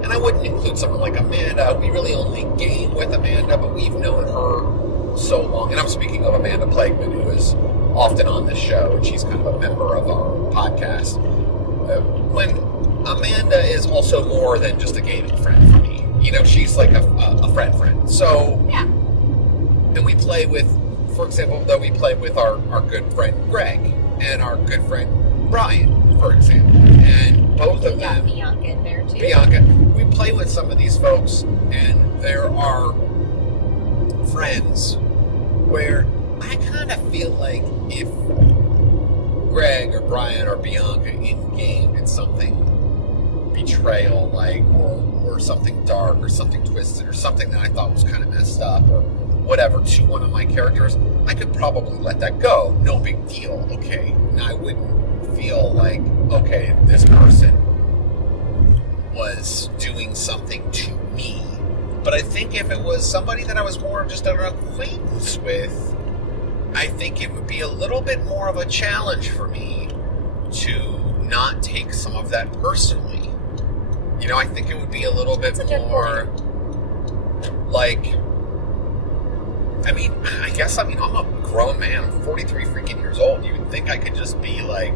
And I wouldn't include someone like Amanda. We really only game with Amanda, but we've known her so long. And I'm speaking of Amanda Plagueman, who is often on this show, and she's kind of a member of our podcast. When Amanda is also more than just a gaming friend for me. She's like a friend. So, yeah. And we play with, for example, we play with our good friend Greg and our good friend Brian, for example. And both of them... Bianca in there, too. Bianca. We play with some of these folks, and there are friends where I kind of feel like if Greg or Brian or Bianca in-game did something betrayal, like, or something dark or something twisted or something that I thought was kind of messed up or whatever to one of my characters, I could probably let that go. No big deal. Okay. And I wouldn't feel like, okay, this person was doing something to me. But I think if it was somebody that I was more just an acquaintance with, I think it would be a little bit more of a challenge for me to not take some of that personally. I think it would be a little bit more like, I'm a grown man. I'm 43 freaking years old. You would think I could just be like,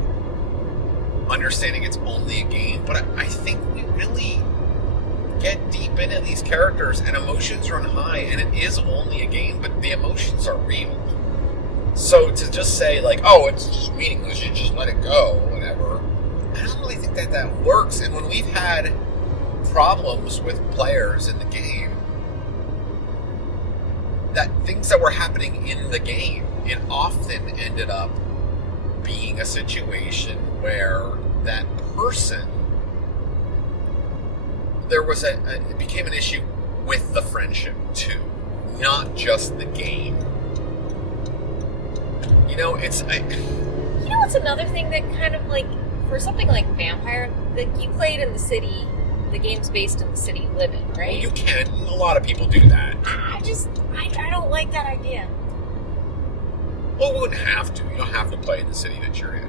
understanding it's only a game, but I think we really get deep into these characters, and emotions run high, and it is only a game, but the emotions are real. So to just say, like, oh, it's just meaningless, you just let it go, whatever, I don't really think that works. And when we've had problems with players in the game, that things that were happening in the game, it often ended up being a situation where that person, it became an issue with the friendship too, not just the game. What's another thing that kind of like, for something like Vampire, that you played in the city, the game's based in the city you live in, right? Well, you can. A lot of people do that. I don't like that idea. Well, you wouldn't have to. You don't have to play in the city that you're in.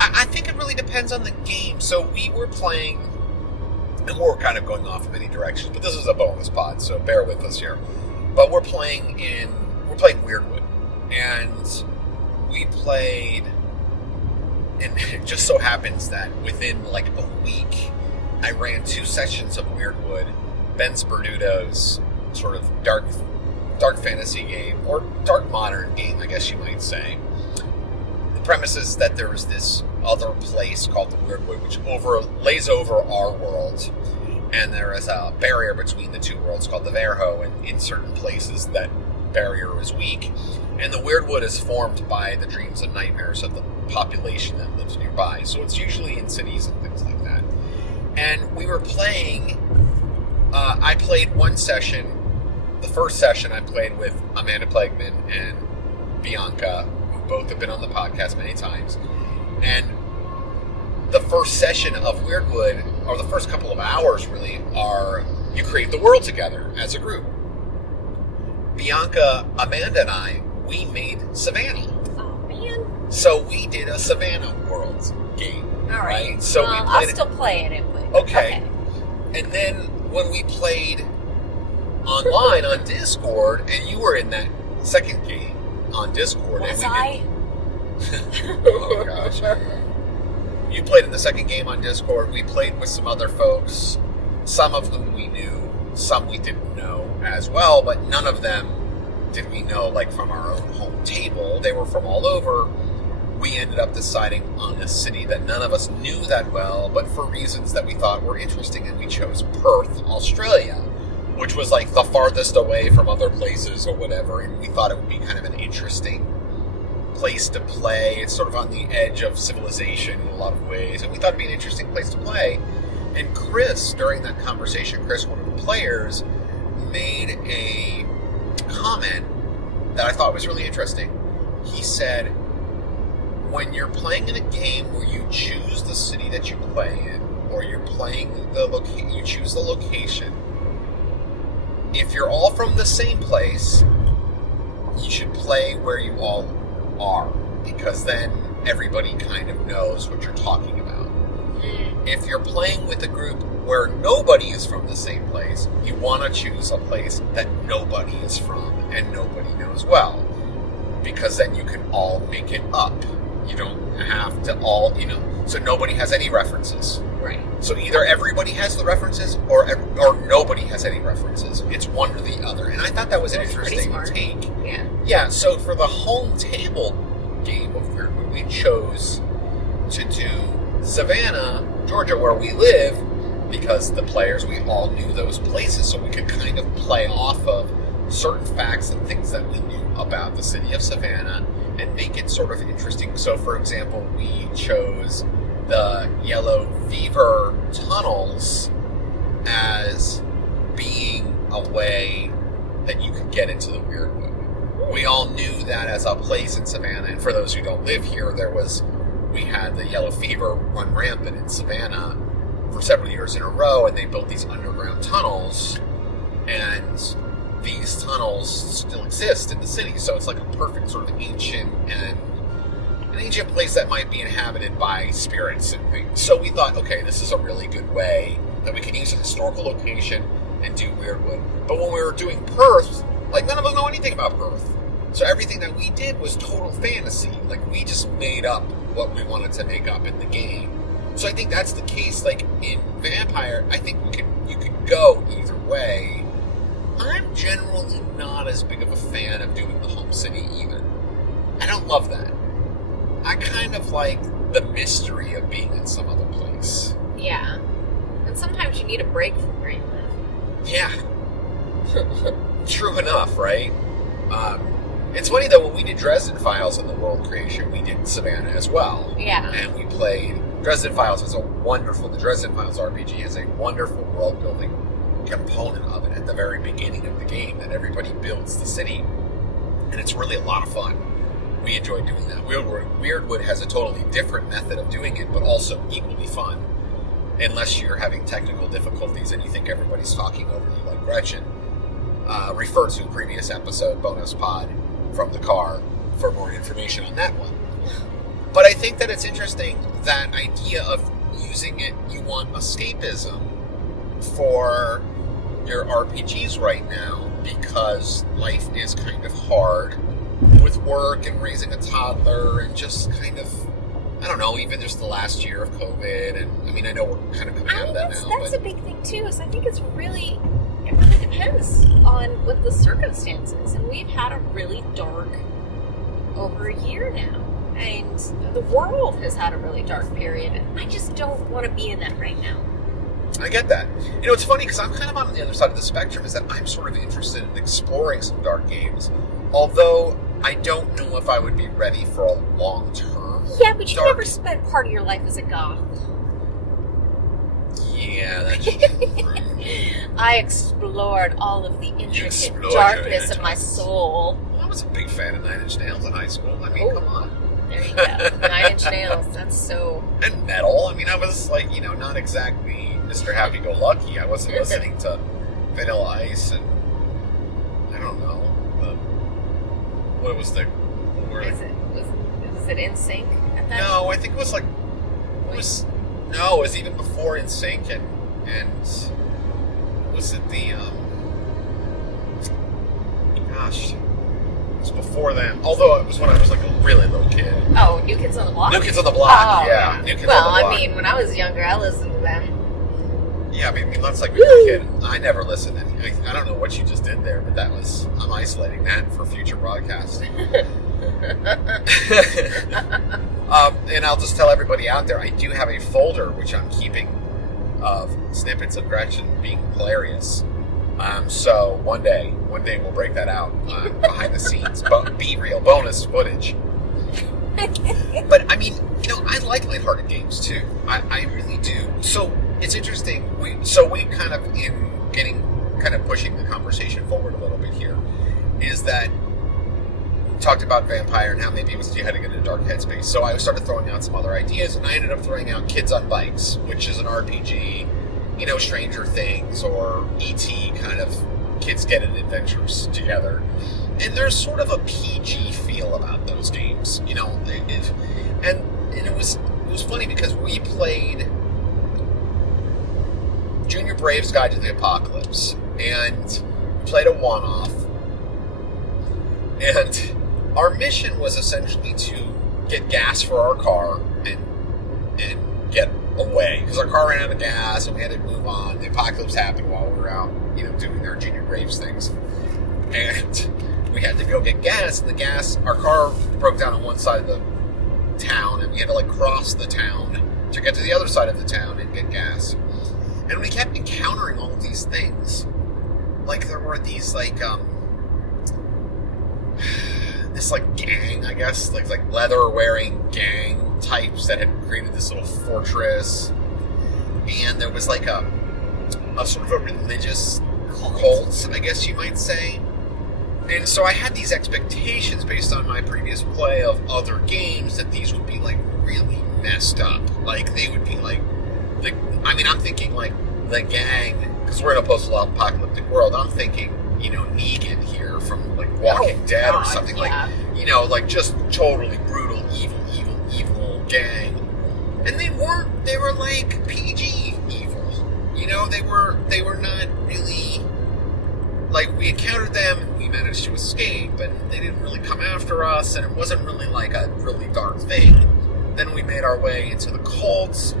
I think it really depends on the game. So we were playing, and we're kind of going off in many directions, but this is a bonus pod, so bear with us here. But we're playing Weirdwood, and we played And it just so happens that within like a week, I ran 2 sessions of Weirdwood, Ben Sperduto's sort of dark fantasy game, or dark modern game, I guess you might say. The premise is that there is this other place called the Weirdwood, which lays over our world, and there is a barrier between the 2 worlds called the Verho, and in certain places that barrier is weak. And the Weirdwood is formed by the dreams and nightmares of the population that lives nearby. So it's usually in cities and things like that. And we were playing, I played one session. The first session I played with Amanda Plegman and Bianca, who both have been on the podcast many times. And the first session of Weirdwood, or the first couple of hours really, are you create the world together as a group. Bianca, Amanda, and I, we made Savannah. Oh, man. So we did a Savannah world game. All right. So well, we I'll played still play it. Okay. And then when we played online on Discord, and you were in that second game on Discord. Was and I? Oh, gosh. You played in the second game on Discord. We played with some other folks, some of whom we knew, some we didn't know as well, but none of them did we know, like, from our own home table. They were from all over. We ended up deciding on a city that none of us knew that well, but for reasons that we thought were interesting, and we chose Perth, Australia, which was, like, the farthest away from other places or whatever, and we thought it would be kind of an interesting place to play. It's sort of on the edge of civilization in a lot of ways, and we thought it'd be an interesting place to play. And Chris, during that conversation, Chris, one of the players, made a comment that I thought was really interesting. He said, when you're playing in a game where you choose the city that you play in, or you're playing you choose the location, if you're all from the same place, you should play where you all are, because then everybody kind of knows what you're talking about. If you're playing with a group where nobody is from the same place, you want to choose a place that nobody is from and nobody knows well, because then you can all make it up. You don't have to all, so nobody has any references. Right. So either everybody has the references or nobody has any references. It's one or the other. And I thought that was an interesting take. Yeah. Yeah, so for the home table game of Weirdwood, we chose to do Savannah, Georgia, where we live, because the players, we all knew those places, so we could kind of play off of certain facts and things that we knew about the city of Savannah and make it sort of interesting. So, for example, we chose the yellow fever tunnels as being a way that you could get into the Weirdwood. We all knew that as a place in Savannah, and for those who don't live here, we had the yellow fever run rampant in Savannah for several years in a row, and they built these underground tunnels, and these tunnels still exist in the city, so it's like a perfect sort of ancient place that might be inhabited by spirits and things. So we thought, okay, this is a really good way that we can use a historical location and do Weirdwood. But when we were doing Perth, like, none of us know anything about Perth. So everything that we did was total fantasy. Like, we just made up what we wanted to make up in the game. So I think that's the case. Like, in Vampire, I think you could go either way. I'm generally not as big of a fan of doing the home city either. I don't love that. I kind of like the mystery of being in some other place. Yeah. And sometimes you need a break from where you live. Yeah. True enough, right? It's funny, though, when we did Dresden Files in the world creation, we did Savannah as well. Yeah. And we played... Dresden Files is the Dresden Files RPG has a wonderful world-building component of it at the very beginning of the game, that everybody builds the city. And it's really a lot of fun. We enjoy doing that. Weirdwood has a totally different method of doing it, but also equally fun. Unless you're having technical difficulties and you think everybody's talking over you like Gretchen. Refer to previous episode, bonus pod, from the car for more information on that one. But I think that it's interesting, that idea of using it, you want escapism for your RPGs right now, because life is kind of hard with work and raising a toddler and just kind of I don't know, even just the last year of COVID, and I mean, I know we're kind of coming out of that now. That's a big thing too. Is I think it really depends on what the circumstances, and we've had a really dark over a year now, and the world has had a really dark period, and I just don't want to be in that right now. I get that. You know, it's funny because I'm kind of on the other side of the spectrum, is that I'm sort of interested in exploring some dark games, although I don't know if I would be ready for a long term. Yeah, but you never spent part of your life as a goth. Yeah, that's true. I explored all of the intricate darkness of my soul. Well, I was a big fan of 9 Inch Nails in high school. I mean, come on. There you go. 9 Inch Nails, that's so... And metal. I mean, I was like, you know, not exactly Mr. Happy-Go-Lucky. I wasn't listening to Vanilla Ice and... I don't know. What was the... Was it NSYNC at that? No, I think it was like... It was even before NSYNC and was it the... Gosh... It was before then. Although it was when I was like a really little kid. Oh, New Kids on the Block? New Kids on the Block, oh, yeah. New Kids well, on the Block. I mean, when I was younger, I listened to them. Yeah, I mean, that's like when you're a kid. I never listened to any. I don't know what you just did there, but that was... I'm isolating that for future broadcasts. And I'll just tell everybody out there, I do have a folder which I'm keeping of snippets of Gretchen being hilarious. So one day we'll break that out behind the scenes, be real bonus footage. But I mean, you know, I like lighthearted games too. I really do. So it's interesting. We kind of pushing the conversation forward a little bit here. Is that we talked about Vampire and how maybe it was you had to get in a dark headspace. So I started throwing out some other ideas, and I ended up throwing out Kids on Bikes, which is an RPG. You know, Stranger Things or E.T. kind of kids get in adventures together. And there's sort of a PG feel about those games, you know. And it was funny because we played Junior Brave's Guide to the Apocalypse and played a one-off. And our mission was essentially to get gas for our car and get away, because our car ran out of gas and we had to move on. The apocalypse happened while we were out, you know, doing our Junior Braves things, and we had to go get gas. And our car broke down on one side of the town, and we had to like cross the town to get to the other side of the town and get gas. And we kept encountering all of these things. Like there were these like this like gang, I guess, like leather wearing gang types that had created this little fortress, and there was like a sort of a religious cult, I guess you might say. And so I had these expectations based on my previous play of other games that these would be like really messed up. Like they would be like I'm thinking like the gang, because we're in a post-apocalyptic world. I'm thinking, you know, Negan here from like Walking Dead or something, yeah. Like, you know, like just totally brutal, evil gang. And they weren't. They were like PG evil. You know, they were not really. Like, we encountered them and we managed to escape, and they didn't really come after us, and it wasn't really like a really dark thing. Then we made our way into the cults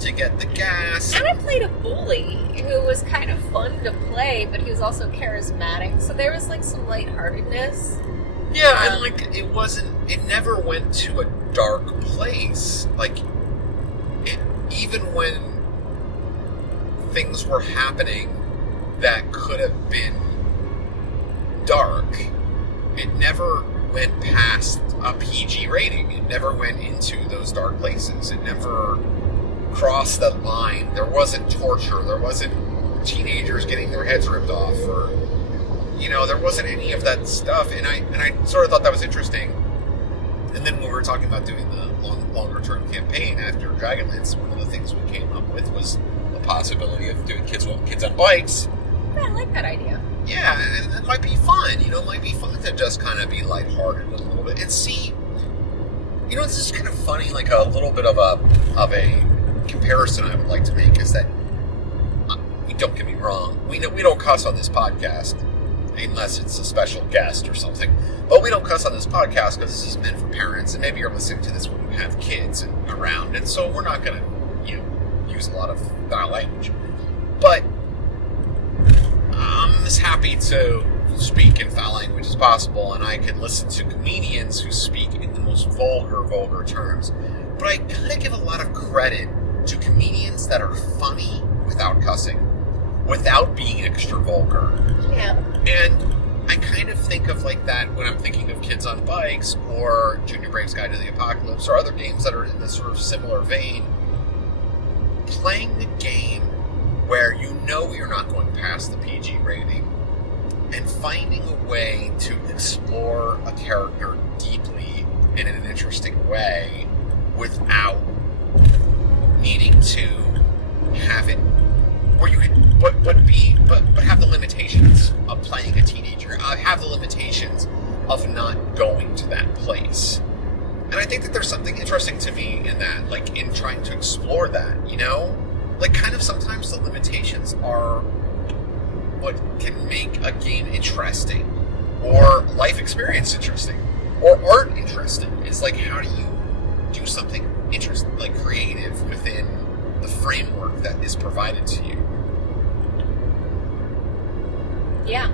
to get the gas. And I played a bully who was kind of fun to play, but he was also charismatic, so there was like some lightheartedness. Yeah, and like it never went to a dark place. Like, even when things were happening that could have been dark, it never went past a PG rating. It never went into those dark places. It never crossed that line. There wasn't torture. There wasn't teenagers getting their heads ripped off, or, you know, there wasn't any of that stuff. And I sort of thought that was interesting. And then when we were talking about doing the longer term campaign after Dragonlance, one of the things we came up with was the possibility of doing Kids on Bikes. Yeah, I like that idea. Yeah, and it might be fun. You know, it might be fun to just kind of be lighthearted a little bit and see. You know, this is kind of funny. Like a little bit of a comparison I would like to make is that don't get me wrong. We don't cuss on this podcast, unless it's a special guest or something. But we don't cuss on this podcast because this is meant for parents, and maybe you're listening to this when you have kids around, and so we're not going to, use a lot of foul language. But I'm as happy to speak in foul language as possible, and I can listen to comedians who speak in the most vulgar terms. But I kind of give a lot of credit to comedians that are funny without cussing, without being extra vulgar. Yeah. And I kind of think of like that when I'm thinking of Kids on Bikes or Junior Brave's Guide to the Apocalypse or other games that are in this sort of similar vein. Playing the game where you know you're not going past the PG rating and finding a way to explore a character deeply and in an interesting way without needing to have it where you can but have the limitations of playing a teenager, have the limitations of not going to that place. And I think that there's something interesting to me in that, like in trying to explore that, like kind of sometimes the limitations are what can make a game interesting or life experience interesting or art interesting. Is like, how do you do something interesting, like creative within the framework that is provided to you? Yeah,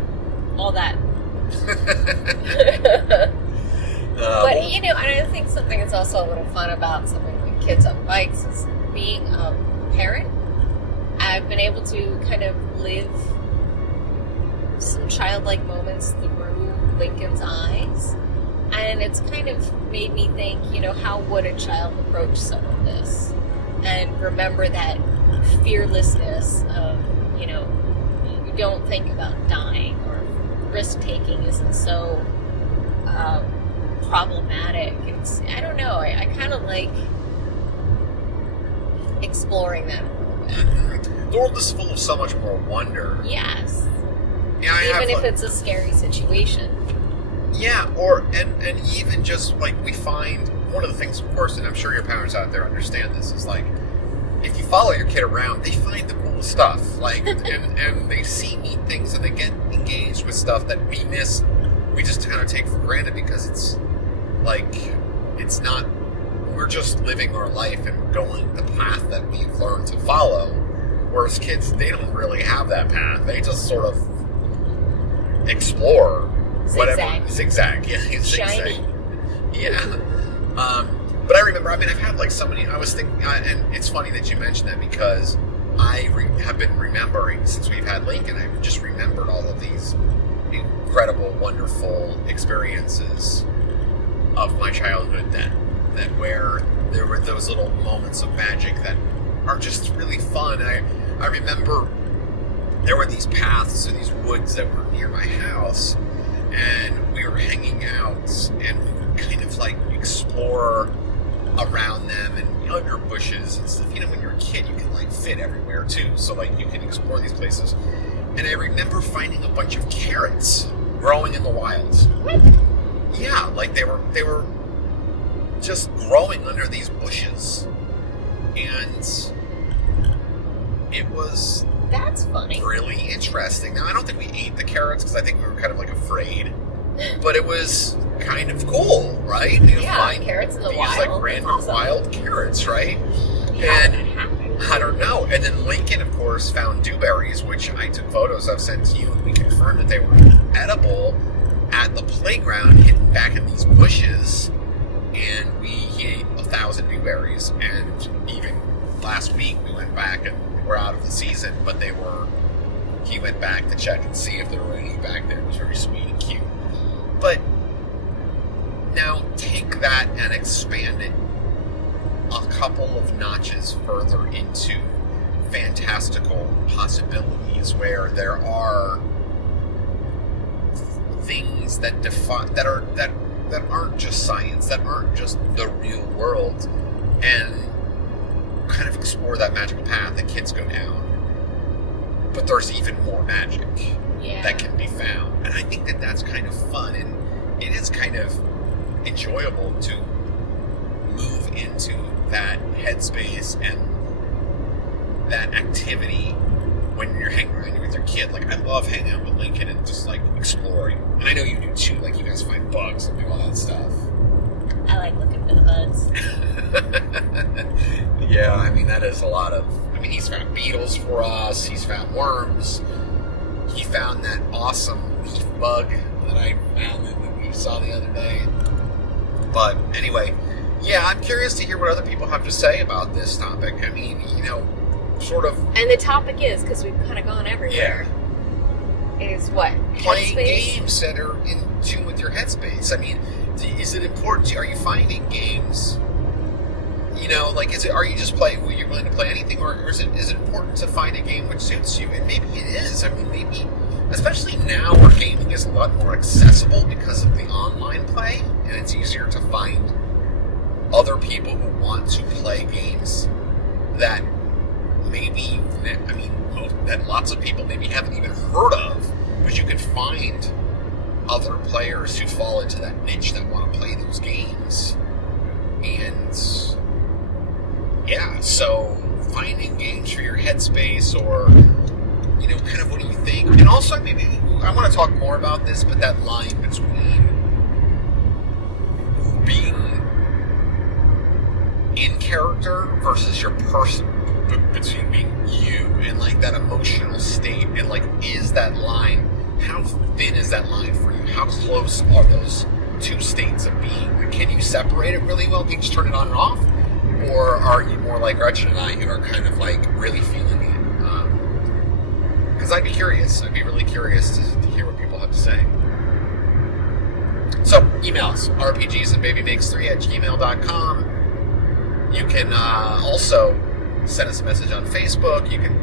all that. But, and I think something that's also a little fun about something like Kids on Bikes is being a parent. I've been able to kind of live some childlike moments through Lincoln's eyes. And it's kind of made me think, how would a child approach some of this? And remember that fearlessness of, you don't think about dying, or risk-taking isn't so problematic. I don't know, I kind of like exploring that a little bit. Mm-hmm. The world is full of so much more wonder. Yes. Yeah, even if it's a scary situation. Yeah, and even just like we find one of the things, of course, and I'm sure your parents out there understand this, is like if you follow your kid around, they find the cool stuff, like and they see neat things and they get engaged with stuff that we miss. We just kind of take for granted because it's like it's not. We're just living our life and going the path that we've learned to follow. Whereas kids, they don't really have that path. They just sort of explore. Whatever. Zigzag, yeah. Shiny. Yeah. But I remember, I've had like so many, I was thinking, and it's funny that you mentioned that because I have been remembering, since we've had Lincoln, I've just remembered all of these incredible, wonderful experiences of my childhood that where there were those little moments of magic that are just really fun. I remember there were these paths or these woods that were near my house, and we were hanging out, and we would kind of like explore around them and under bushes and stuff. When you're a kid, you can like fit everywhere too, so like you can explore these places. And I remember finding a bunch of carrots growing in the wild. What? Yeah, like they were just growing under these bushes, and it was. That's funny. Really interesting. Now, I don't think we ate the carrots because I think we were kind of like afraid, but it was kind of cool, right? Carrots in the these wild. Like random awesome. Wild carrots, right? How And did that happen? I don't know. And then Lincoln, of course, found dewberries, which I took photos of, sent to you, and we confirmed that they were edible at the playground, hidden back in these bushes. And he ate 1,000 dewberries. And even last week, we went back and we're out of the season, but he went back to check and see if there were any back there. It was very sweet and cute. But now take that and expand it a couple of notches further into fantastical possibilities where there are things that aren't just science, that aren't just the real world, and kind of explore that magical path that kids go down. But there's even more magic that can be found. And I think that that's kind of fun, and it is kind of enjoyable to move into that headspace and that activity when you're hanging around with your kid. Like, I love hanging out with Lincoln and just, like, exploring. And I know you do, too. Like, you guys find bugs and do all that stuff. I like looking for the bugs. Yeah, I mean, that is a lot of... I mean, he's found beetles for us. He's found worms. He found that awesome leaf bug that I found that we saw the other day. But anyway, yeah, I'm curious to hear what other people have to say about this topic. I mean, you know, sort of... And the topic is, because we've kind of gone everywhere, is what? Playing Headspace? games that are in tune with your headspace. I mean, is it important to you? Are you finding games... You know, like, are you just playing, you're willing to play anything, or is it important to find a game which suits you? And maybe it is. I mean, maybe, especially now where gaming is a lot more accessible because of the online play, and it's easier to find other people who want to play games that maybe, I mean, that lots of people maybe haven't even heard of, but you can find other players who fall into that niche that want to play those games. And... yeah, so finding games for your headspace, or, you know, kind of what do you think? And also, maybe, I want to talk more about this, but that line between being in character versus your person, between being you and, like, that emotional state, and, like, is that line, how thin is that line for you? How close are those two states of being? Can you separate it really well? Can you just turn it on and off? Or are you more like Gretchen and I, who are kind of like really feeling it? Because I'd be curious. I'd be really curious to hear what people have to say. So, email us, rpgsandbabymakes3@gmail.com. You can also send us a message on Facebook. You can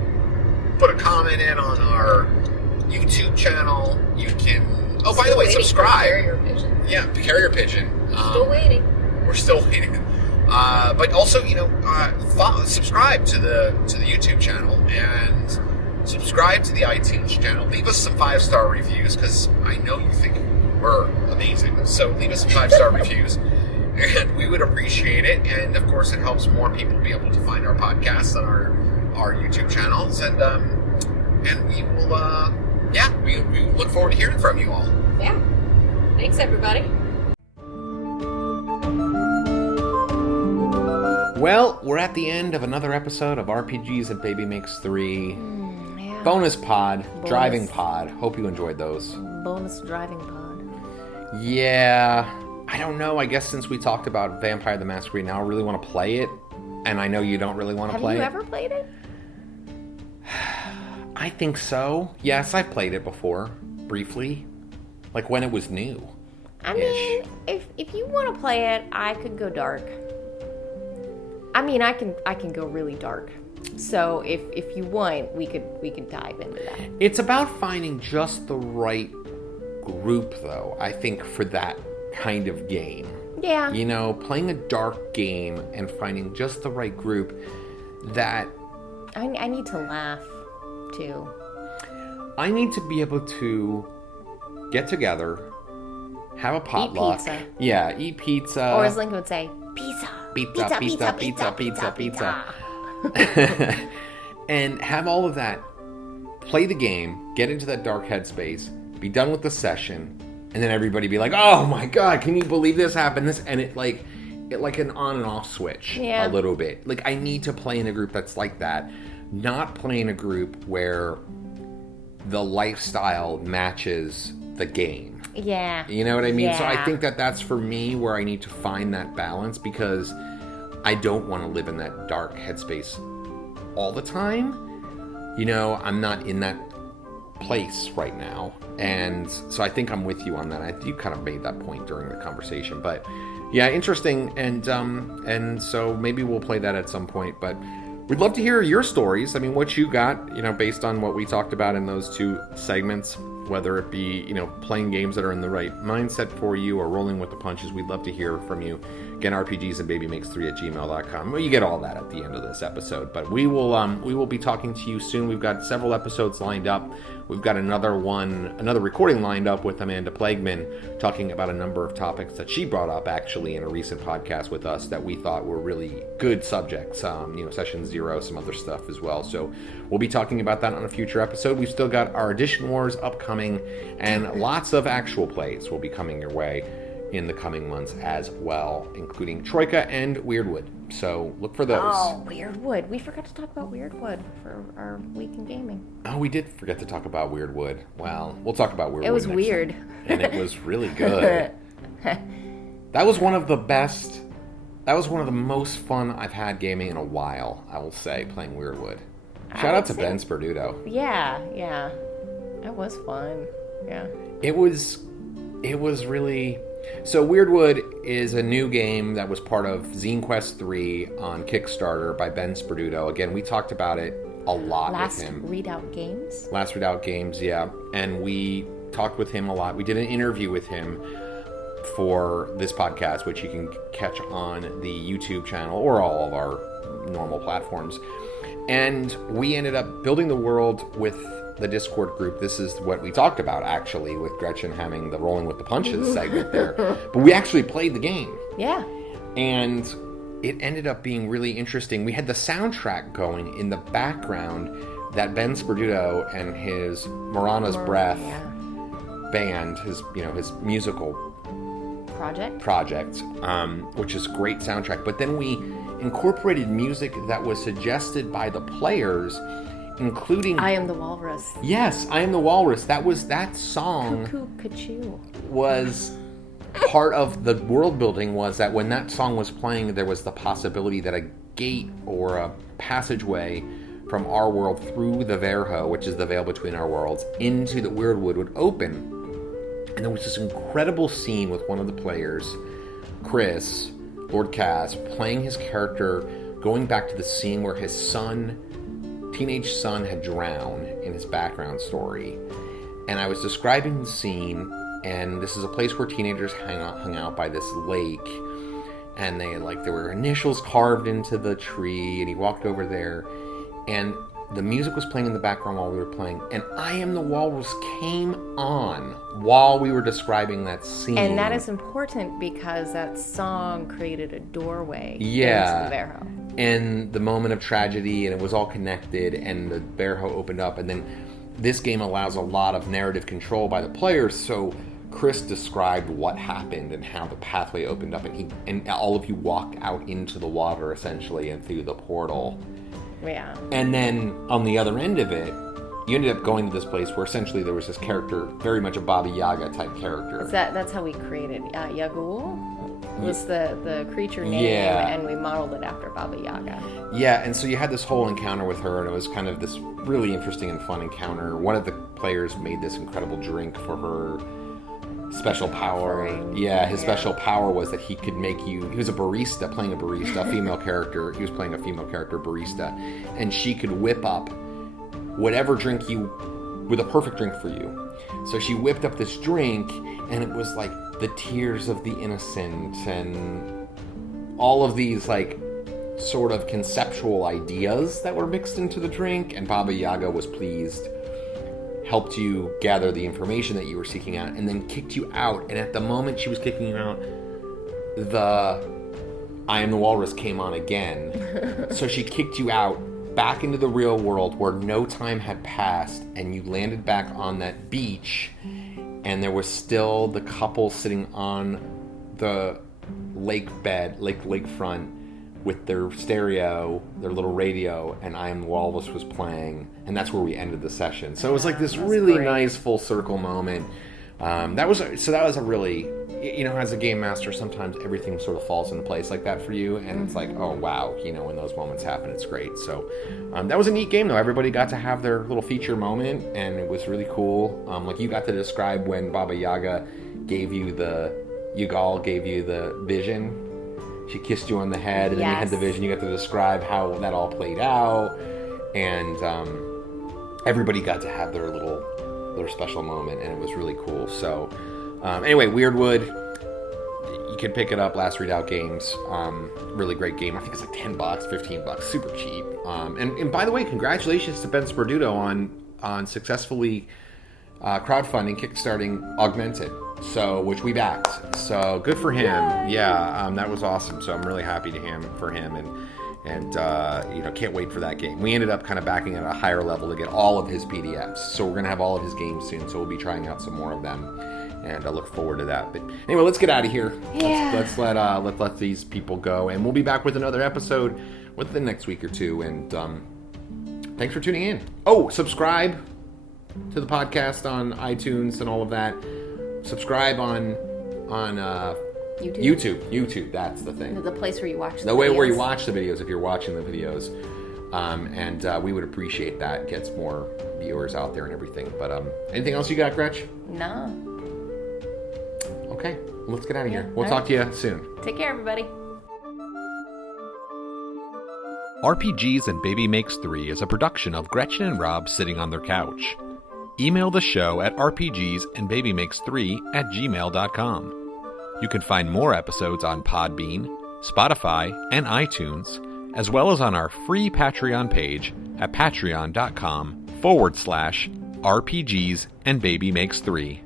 put a comment in on our YouTube channel. You can... Oh, by the way, subscribe. Carrier pigeon. Yeah, carrier pigeon. Still waiting. We're still waiting. But also, you know, subscribe to the YouTube channel, and subscribe to the iTunes channel. Leave us some 5-star reviews, because I know you think we're amazing. So leave us some 5-star reviews, and we would appreciate it. And of course, it helps more people be able to find our podcasts on our YouTube channels. And we will, we look forward to hearing from you all. Yeah. Thanks, everybody. Well, we're at the end of another episode of RPGs and Baby Makes 3. Yeah. Bonus pod, driving pod. Hope you enjoyed those. Bonus driving pod. Yeah, I don't know. I guess since we talked about Vampire the Masquerade, now I really want to play it. And I know you don't really want to play it. Have you ever played it? I think so. Yes, I played it before, briefly. Like when it was new. I mean, if you want to play it, I could go dark. I mean, I can go really dark. So if you want, we could dive into that. It's about finding just the right group, though, I think, for that kind of game. Yeah. You know, playing a dark game and finding just the right group that... I need to laugh, too. I need to be able to get together, have a potluck. Eat pizza. Yeah, eat pizza. Or as Lincoln would say, pizza. Pizza. And have all of that, play the game, get into that dark headspace, be done with the session, and then everybody be like, oh my god, can you believe this happened? And it like an on and off switch a little bit. Like, I need to play in a group that's like that, not play in a group where the lifestyle matches the game. Yeah. You know what I mean? Yeah. So I think that's for me where I need to find that balance, because I don't want to live in that dark headspace all the time. You know, I'm not in that place right now. And so I think I'm with you on that. You kind of made that point during the conversation. But yeah, interesting. And so maybe we'll play that at some point. But we'd love to hear your stories. I mean, what you got, you know, based on what we talked about in those two segments. Whether it be, you know, playing games that are in the right mindset for you or rolling with the punches, we'd love to hear from you. Again, rpgsandbabymakes3@gmail.com. Well, you get all that at the end of this episode. But we will be talking to you soon. We've got several episodes lined up. We've got another recording lined up with Amanda Plagueman, talking about a number of topics that she brought up actually in a recent podcast with us that we thought were really good subjects. Session 0, some other stuff as well. So we'll be talking about that on a future episode. We've still got our Edition Wars upcoming, and lots of actual plays will be coming your way in the coming months as well, including Troika and Weirdwood. So look for those. Oh, Weirdwood. We forgot to talk about Weirdwood for our week in gaming. Oh, we did forget to talk about Weirdwood. Well, we'll talk about Weirdwood. It was next weird. time. And it was really good. That was one of the best. That was one of the most fun I've had gaming in a while, I will say, playing Weirdwood. Shout out to Ben Sperduto. Yeah. It was fun. Yeah. It was really... So Weirdwood is a new game that was part of Zine Quest 3 on Kickstarter by Ben Sperduto. Again, we talked about it a lot with him. Last Redoubt Games? Last Redoubt Games, yeah. And we talked with him a lot. We did an interview with him for this podcast, which you can catch on the YouTube channel or all of our normal platforms. And we ended up building the world with the Discord group. This is what we talked about, actually, with Gretchen having the rolling with the punches segment there. But we actually played the game. Yeah. And it ended up being really interesting. We had the soundtrack going in the background that Ben Sperduto and his Marana's Breath band, his musical project, which is great soundtrack. But then we incorporated music that was suggested by the players, including I Am the Walrus. Yes, I Am the Walrus. That song Cuckoo. was part of the world building. Was that when that song was playing, there was the possibility that a gate or a passageway from our world through the Verho, which is the veil between our worlds, into the Weirdwood would open. And there was this incredible scene with one of the players, Chris, Lord Cass, playing his character, going back to the scene where his teenage son had drowned in his background story. And I was describing the scene, and this is a place where teenagers hung out by this lake, and there were initials carved into the tree, and he walked over there, and the music was playing in the background while we were playing, and I Am the Walrus came on while we were describing that scene. And that is important because that song created a doorway into the Verho. And the moment of tragedy, and it was all connected, and the Verho opened up, and then this game allows a lot of narrative control by the players, so Chris described what happened and how the pathway opened up, and all of you walked out into the water, essentially, and through the portal. Yeah. And then, on the other end of it, you ended up going to this place where essentially there was this character, very much a Baba Yaga type character. That's how we created Yagul was the creature name, and we modeled it after Baba Yaga. Yeah, and so you had this whole encounter with her, and it was kind of this really interesting and fun encounter. One of the players made this incredible drink for her special power. His special power was that he could make you... He was a barista, playing a barista, a female character. He was playing a female character, barista. And she could whip up whatever drink with a perfect drink for you. So she whipped up this drink, and it was like the tears of the innocent and all of these sort of conceptual ideas that were mixed into the drink, and Baba Yaga was pleased, helped you gather the information that you were seeking out, and then kicked you out. And at the moment she was kicking you out, the I Am the Walrus came on again. So she kicked you out back into the real world where no time had passed, and you landed back on that beach, and there was still the couple sitting on the lakefront with their stereo, their little radio, and I Am the Walrus was playing, and that's where we ended the session. So it was like this really nice full circle moment. That was a really, as a game master, sometimes everything sort of falls into place like that for you, and it's like, oh wow, when those moments happen, it's great. So that was a neat game though. Everybody got to have their little feature moment, and it was really cool. You got to describe when Baba Yaga gave you the vision. She kissed you on the head, and then you had the vision. You got to describe how that all played out, and everybody got to have their special moment, and it was really cool. So, anyway, Weirdwood, you can pick it up. Last Redoubt Games, really great game. I think it's like $10, $15, super cheap. And by the way, congratulations to Ben Sperduto on successfully crowdfunding, kickstarting Augmented, which we backed. So good for him. Yeah, that was awesome. So I'm really happy for him, and can't wait for that game. We ended up kind of backing at a higher level to get all of his PDFs. So we're gonna have all of his games soon. So we'll be trying out some more of them, and I look forward to that. But anyway, let's get out of here. Yeah. Let's let these people go, and we'll be back with another episode within the next week or two. And thanks for tuning in. Oh, subscribe to the podcast on iTunes and all of that. Subscribe on YouTube. That's the thing. The place where you watch the videos. Way where you videos. watch the videos, if you're watching the videos. And we would appreciate that. Gets more viewers out there and everything. But anything else you got, Gretch? No. Okay, let's get out of here. We'll all talk right. to you soon. Take care, everybody. RPGs and Baby Makes 3 is a production of Gretchen and Rob sitting on their couch. Email the show at rpgsandbabymakes3@gmail.com. You can find more episodes on Podbean, Spotify, and iTunes, as well as on our free Patreon page at patreon.com/RPGs and Baby Makes 3.